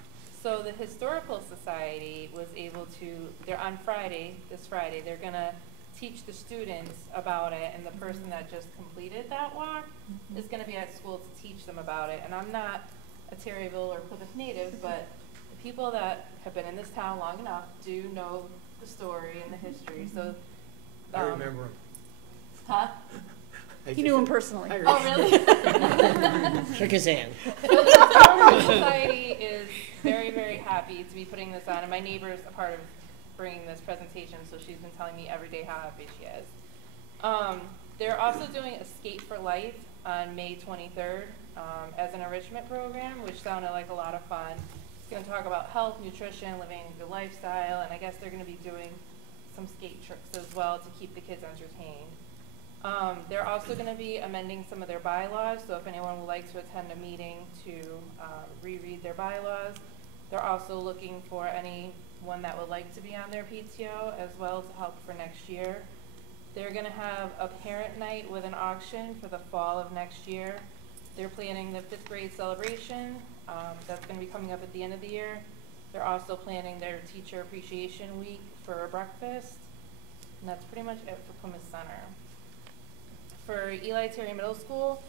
So the Historical Society was able to, they're on this Friday, they're gonna teach the students about it, and the person that just completed that walk is gonna be at school to teach them about it. And I'm not a Terryville or Plymouth native, but the people that have been in this town long enough do know the story and the history. So I remember him. Huh? He knew him personally. Oh, really? Shook his hand. So the Historical Society is very, very happy to be putting this on, and my neighbor's a part of bringing this presentation, so she's been telling me every day how happy she is. They're also doing Escape for Life on May 23rd as an enrichment program, which sounded like a lot of fun. It's going to talk about health, nutrition, living a good lifestyle, and I guess they're going to be doing some skate tricks as well to keep the kids entertained. They're also going to be amending some of their bylaws, so if anyone would like to attend a meeting to reread their bylaws. They're also looking for anyone that would like to be on their PTO as well to help for next year. They're going to have a parent night with an auction for the fall of next year. They're planning the 5th grade celebration. That's going to be coming up at the end of the year. They're also planning their Teacher Appreciation Week for a breakfast. And that's pretty much it for Plymouth Center. For Eli Terry Middle School,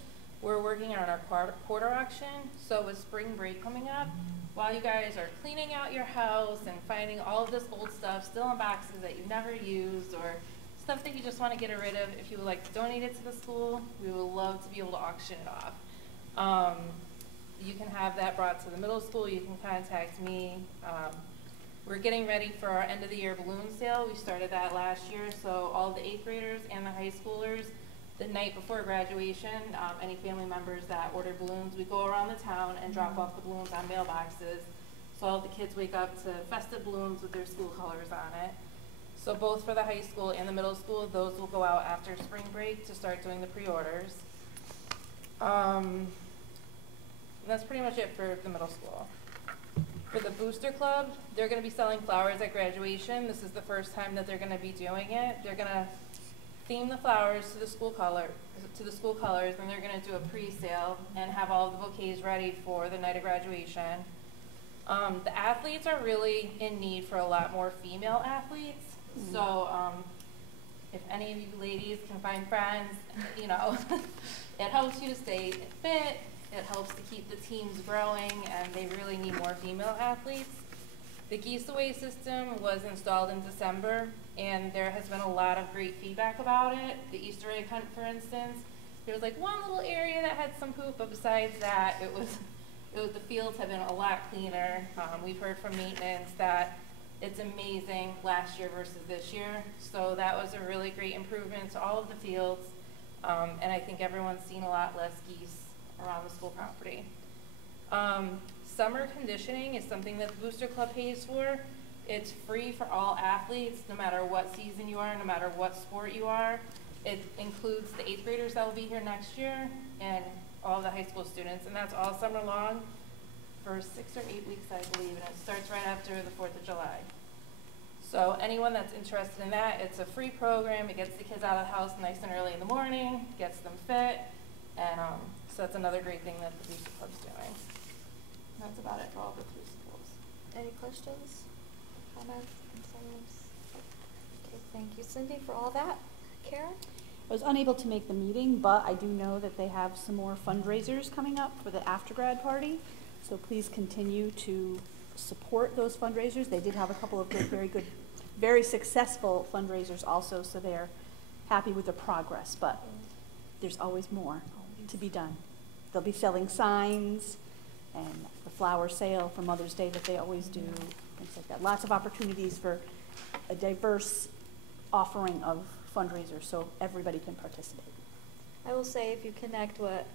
we're working on our quarter auction. So with spring break coming up, while you guys are cleaning out your house and finding all of this old stuff still in boxes that you've never used or stuff that you just want to get rid of, if you would like to donate it to the school, we would love to be able to auction it off. you can have that brought to the middle school. You can contact me. We're getting ready for our end of the year balloon sale. We started that last year, so all the 8th graders and the high schoolers, the night before graduation, any family members that order balloons, we go around the town and drop off the balloons on mailboxes. So all the kids wake up to festive balloons with their school colors on it. So both for the high school and the middle school, those will go out after spring break to start doing the pre-orders. That's pretty much it for the middle school. For the Booster Club, they're going to be selling flowers at graduation. This is the first time that they're going to be doing it. They're going to theme the flowers to the school colors, and they're going to do a pre-sale and have all of the bouquets ready for the night of graduation. The athletes are really in need for a lot more female athletes. So if any of you ladies can find friends, you know, it helps you to stay fit. It helps to keep the teams growing, and they really need more female athletes. The Geese Away system was installed in December, and there has been a lot of great feedback about it. The Easter egg hunt, for instance, there was like one little area that had some poop, but besides that, the fields have been a lot cleaner. We've heard from maintenance that it's amazing last year versus this year. So that was a really great improvement to all of the fields. And I think everyone's seen a lot less geese around the school property. Summer conditioning is something that the Booster Club pays for. It's free for all athletes, no matter what season you are, no matter what sport you are. It includes the 8th graders that will be here next year and all the high school students, and that's all summer long for 6 or 8 weeks, I believe, and it starts right after the 4th of July. So anyone that's interested in that, it's a free program. It gets the kids out of the house nice and early in the morning, gets them fit, and so that's another great thing that the Booster Club's doing. And that's about it for all the 3 schools. Any questions, comments, concerns? Okay, thank you, Cindy, for all that. Karen? I was unable to make the meeting, but I do know that they have some more fundraisers coming up for the after grad party. So please continue to support those fundraisers. They did have a couple of very good, very successful fundraisers also, so they're happy with the progress, but there's always more to be done. They'll be selling signs and the flower sale for Mother's Day that they always do, things like that. Lots of opportunities for a diverse offering of fundraisers so everybody can participate. I will say, if you connect what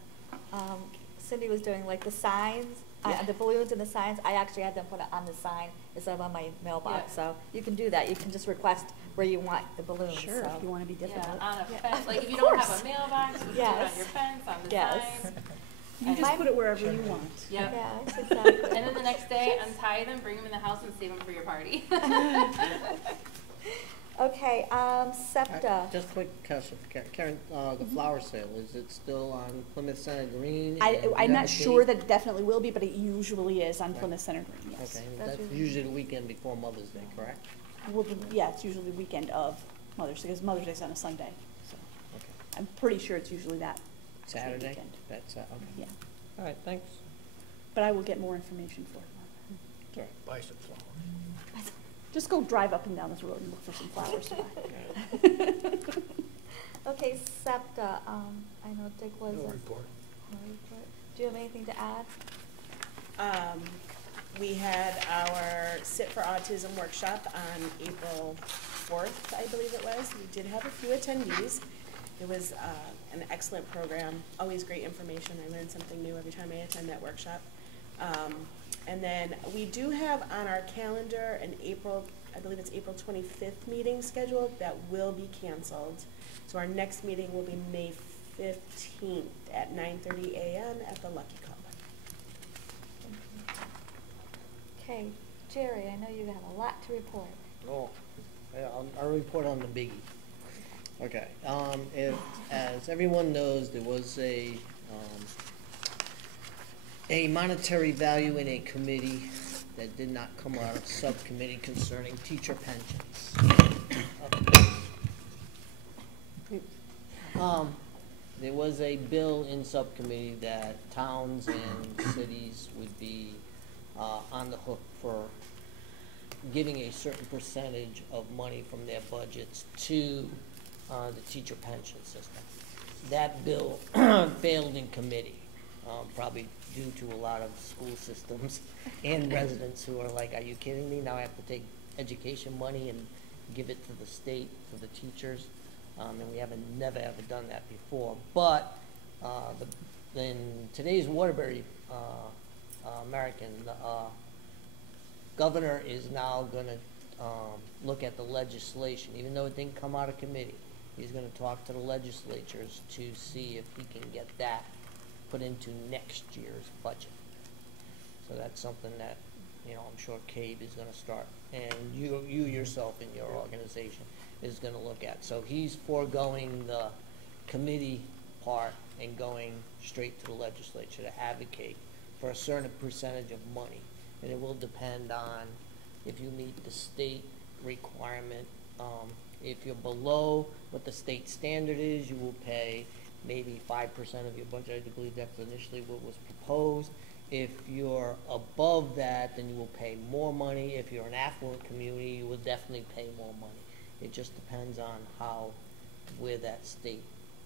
Cindy was doing, like the signs, Yeah. the balloons and the signs, I actually had them put it on the sign instead of on my mailbox. Yeah. So you can do that. You can just request where you want the balloons. Sure, so. if you want to be difficult. Yeah, on a Yeah. fence. Like if you Of don't course. have a mailbox, you can Yes. put it on your fence, on the Yes. sign. You just put it wherever you want. Yep. Yes, exactly. And then the next day, untie them, bring them in the house, and save them for your party. Okay, SEPTA. Just a quick question, Karen, the flower sale, is it still on Plymouth Center Green? I'm not sure that it definitely will be, but it usually is on Plymouth Center Green, yes. Okay, and that's usually the weekend before Mother's Day, correct? Yeah, it's usually the weekend of Mother's Day, because Mother's Day's on a Sunday. So Okay. I'm pretty sure it's usually that Saturday? weekend. That's, okay. Yeah, All right, thanks. but I will get more information for you. Sure. Buy some flowers. Just go drive up and down this road and look for some flowers to buy. Okay, SEPTA. I know Dick was. No report. No report. Do you have anything to add? We had our Sit for Autism workshop on April 4th, I believe it was. We did have a few attendees. It was an excellent program, always great information. I learned something new every time I attend that workshop. And then we do have on our calendar an April, I believe it's April 25th meeting scheduled that will be canceled. So our next meeting will be May 15th at 9:30 a.m. at the Lucky Club. Okay, Jerry, I know you have a lot to report. Oh, yeah, I'll report on the biggie. Okay, as everyone knows, there was a monetary value in a committee that did not come out of subcommittee concerning teacher pensions. There was a bill in subcommittee that towns and cities would be on the hook for giving a certain percentage of money from their budgets to the teacher pension system. That bill failed in committee. probably due to a lot of school systems and residents who are like, are you kidding me? Now I have to take education money and give it to the state, to the teachers. And we haven't never ever done that before. But in today's Waterbury American, the governor is now going to look at the legislation, even though it didn't come out of committee. He's going to talk to the legislatures to see if he can get that put into next year's budget. So that's something that, you know, I'm sure CABE is going to start, and you yourself in your organization is going to look at. So he's foregoing the committee part and going straight to the legislature to advocate for a certain percentage of money. And it will depend on if you meet the state requirement. If you're below what the state standard is, you will pay maybe 5% of your budget. I believe that's initially what was proposed. If you're above that, then you will pay more money. If you're an affluent community, you will definitely pay more money. It just depends on where that state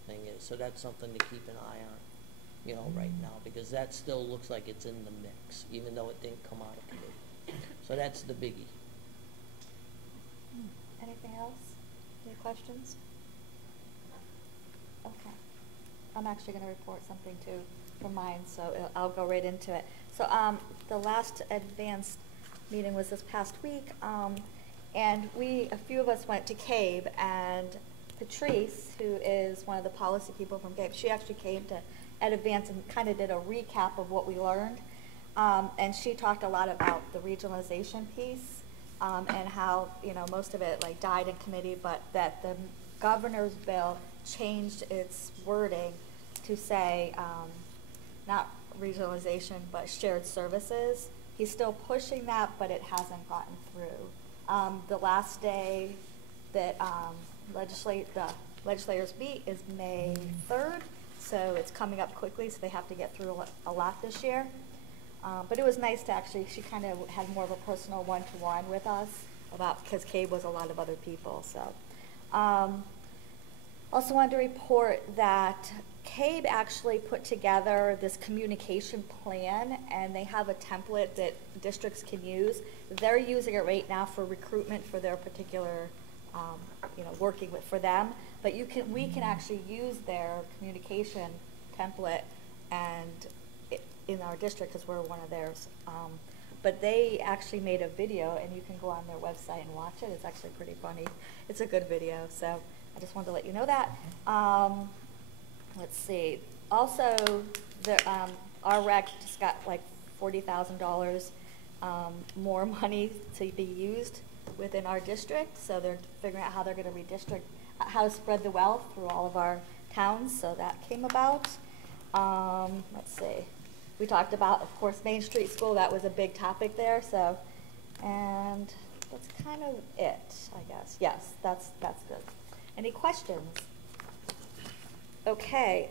thing is. So that's something to keep an eye on, you know, right now, because that still looks like it's in the mix, even though it didn't come out of committee. So that's the biggie. Anything else? Any questions? Okay. I'm actually going to report something too from mine, so I'll go right into it. So the last advanced meeting was this past week, and a few of us went to CABE, and Patrice, who is one of the policy people from CABE, she actually came to at Advance and kind of did a recap of what we learned, and she talked a lot about the regionalization piece, and how, you know, most of it like died in committee, but that the governor's bill changed its wording to say not regionalization but shared services. He's still pushing that, but it hasn't gotten through. The last day that the legislators meet is May 3rd, so it's coming up quickly, so they have to get through a lot this year. But it was nice to actually, she kind of had more of a personal one-to-one with us because CABE was a lot of other people. So, also wanted to report that CABE actually put together this communication plan, and they have a template that districts can use. They're using it right now for recruitment for their particular, you know, working for them. But we can actually use their communication template and in our district because we're one of theirs. But they actually made a video, and you can go on their website and watch it. It's actually pretty funny. It's a good video, so I just wanted to let you know that. Let's see. Also, our rec just got like $40,000 more money to be used within our district, so they're figuring out how they're going to redistrict, how to spread the wealth through all of our towns, so that came about. Let's see. We talked about, of course, Main Street School. That was a big topic there. So, and that's kind of it, I guess. Yes, that's good. Any questions? Okay.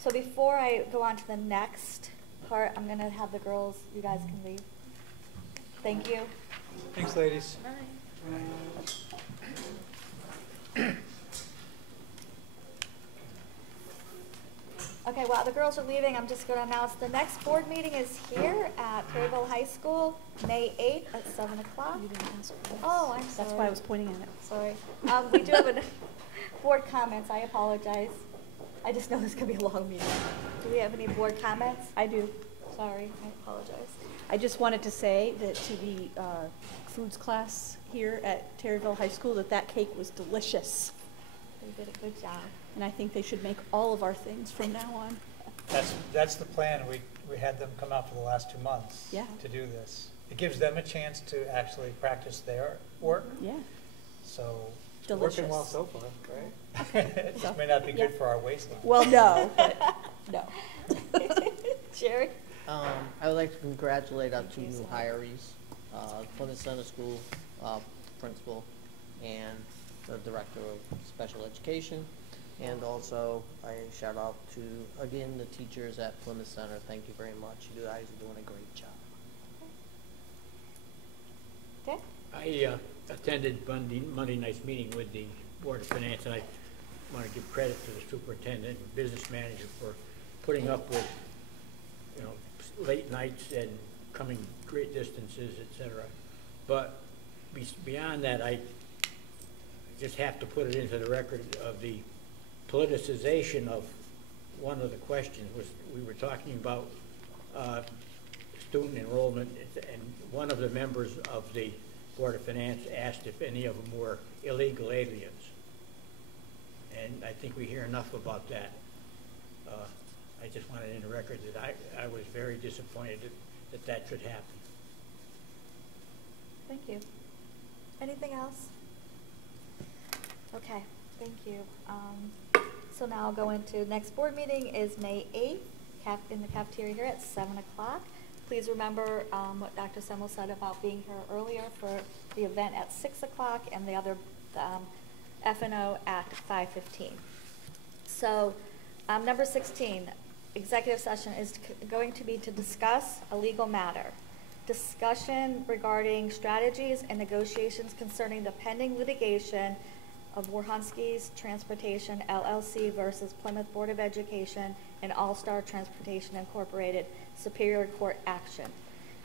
So before I go on to the next part, I'm going to have the girls. You guys can leave. Thank you. Thanks, ladies. Bye. Okay, while the girls are leaving, I'm just going to announce the next board meeting is here at Perryville High School, May 8th at 7 o'clock. Oh, I'm sorry. That's why I was pointing at it. Sorry. We do have board comments. I apologize. I just know this is going to be a long meeting. Do we have any board comments? I do. Sorry, I apologize. I just wanted to say that to the foods class here at Terryville High School that cake was delicious. They did a good job. And I think they should make all of our things from now on. That's the plan. We had them come out for the last 2 months to do this. It gives them a chance to actually practice their work. Yeah. So delicious. Working well so far, right? It just may not be good for our waistline. Well, no, but no. Jerry? I would like to congratulate our 2 new hirees, Plymouth Center School principal and the director of special education. And also, I shout out to, again, the teachers at Plymouth Center. Thank you very much. You guys are doing a great job. Okay. I attended Monday night's meeting with the Board of Finance, and I want to give credit to the superintendent and business manager for putting up with late nights and coming great distances, et cetera. But beyond that, I just have to put it into the record of the politicization of one of the questions. We were talking about student enrollment, and one of the members of the Board of Finance asked if any of them were illegal aliens. And I think we hear enough about that. I just wanted in the record that I was very disappointed that should happen. Thank you. Anything else? Okay, thank you. So now I'll go into next board meeting is May 8th in the cafeteria here at 7 o'clock. Please remember what Dr. Semmel said about being here earlier for the event at 6 o'clock and the other F&O at 5:15. So number 16, executive session is going to be to discuss a legal matter. Discussion regarding strategies and negotiations concerning the pending litigation of Warhonski's Transportation LLC versus Plymouth Board of Education and All-Star Transportation Incorporated Superior Court action.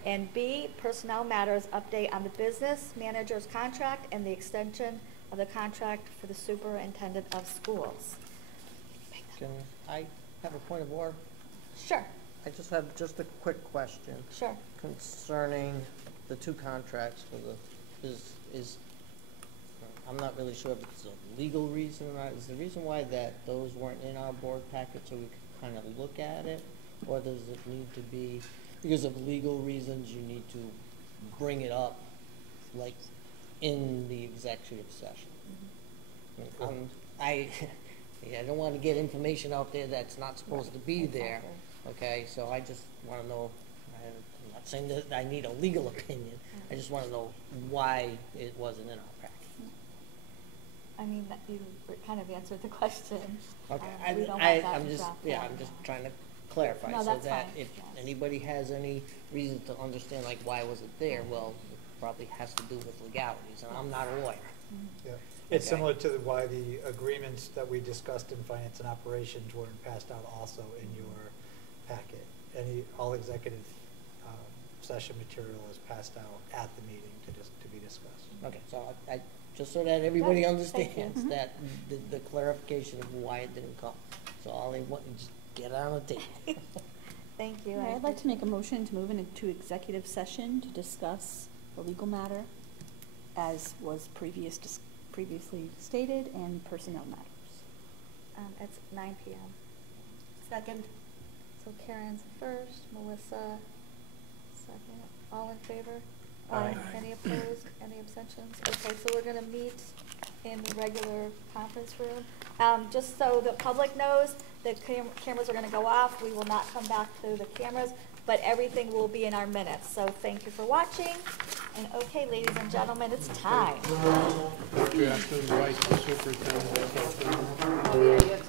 And B, personnel matters update on the business manager's contract and the extension of the contract for the superintendent of schools. Can I have a point of order? Sure. I just have a quick question. Sure. Concerning the two contracts for the, I'm not really sure if it's a legal reason or not. Is the reason why that those weren't in our board packet so we could kind of look at it? Or does it need to be, because of legal reasons, you need to bring it up, like, in the executive session? Mm-hmm. I don't want to get information out there that's not supposed to be there, okay? So I just want to know, I'm not saying that I need a legal opinion, I just want to know why it wasn't in our packet. I mean, you kind of answered the question. Okay, I'm just trying to clarify, no, so that's that fine. if anybody has any reason to understand, like, why was it there, well, it probably has to do with legalities, and I'm not a lawyer. Yeah. It's Okay. similar to why the agreements that we discussed in finance and operations weren't passed out also in your packet. All executive session material is passed out at the meeting to be discussed. Okay, so I just so that everybody Yeah, understands thank you. that the clarification of why it didn't come. So all they want is just get it on the table. Thank you. I'd like to make a motion to move into executive session to discuss the legal matter as was previously stated and personnel matters. It's 9 p.m. Second. So Karen's first, Melissa second. All in favor? Aye. Any opposed? Any abstentions? Okay, so we're gonna meet in the regular conference room. Just so the public knows, the cameras are gonna go off. We will not come back to the cameras, but everything will be in our minutes. So thank you for watching. And okay, ladies and gentlemen, it's time. You have to invite the superintendent. Oh, yeah, you have to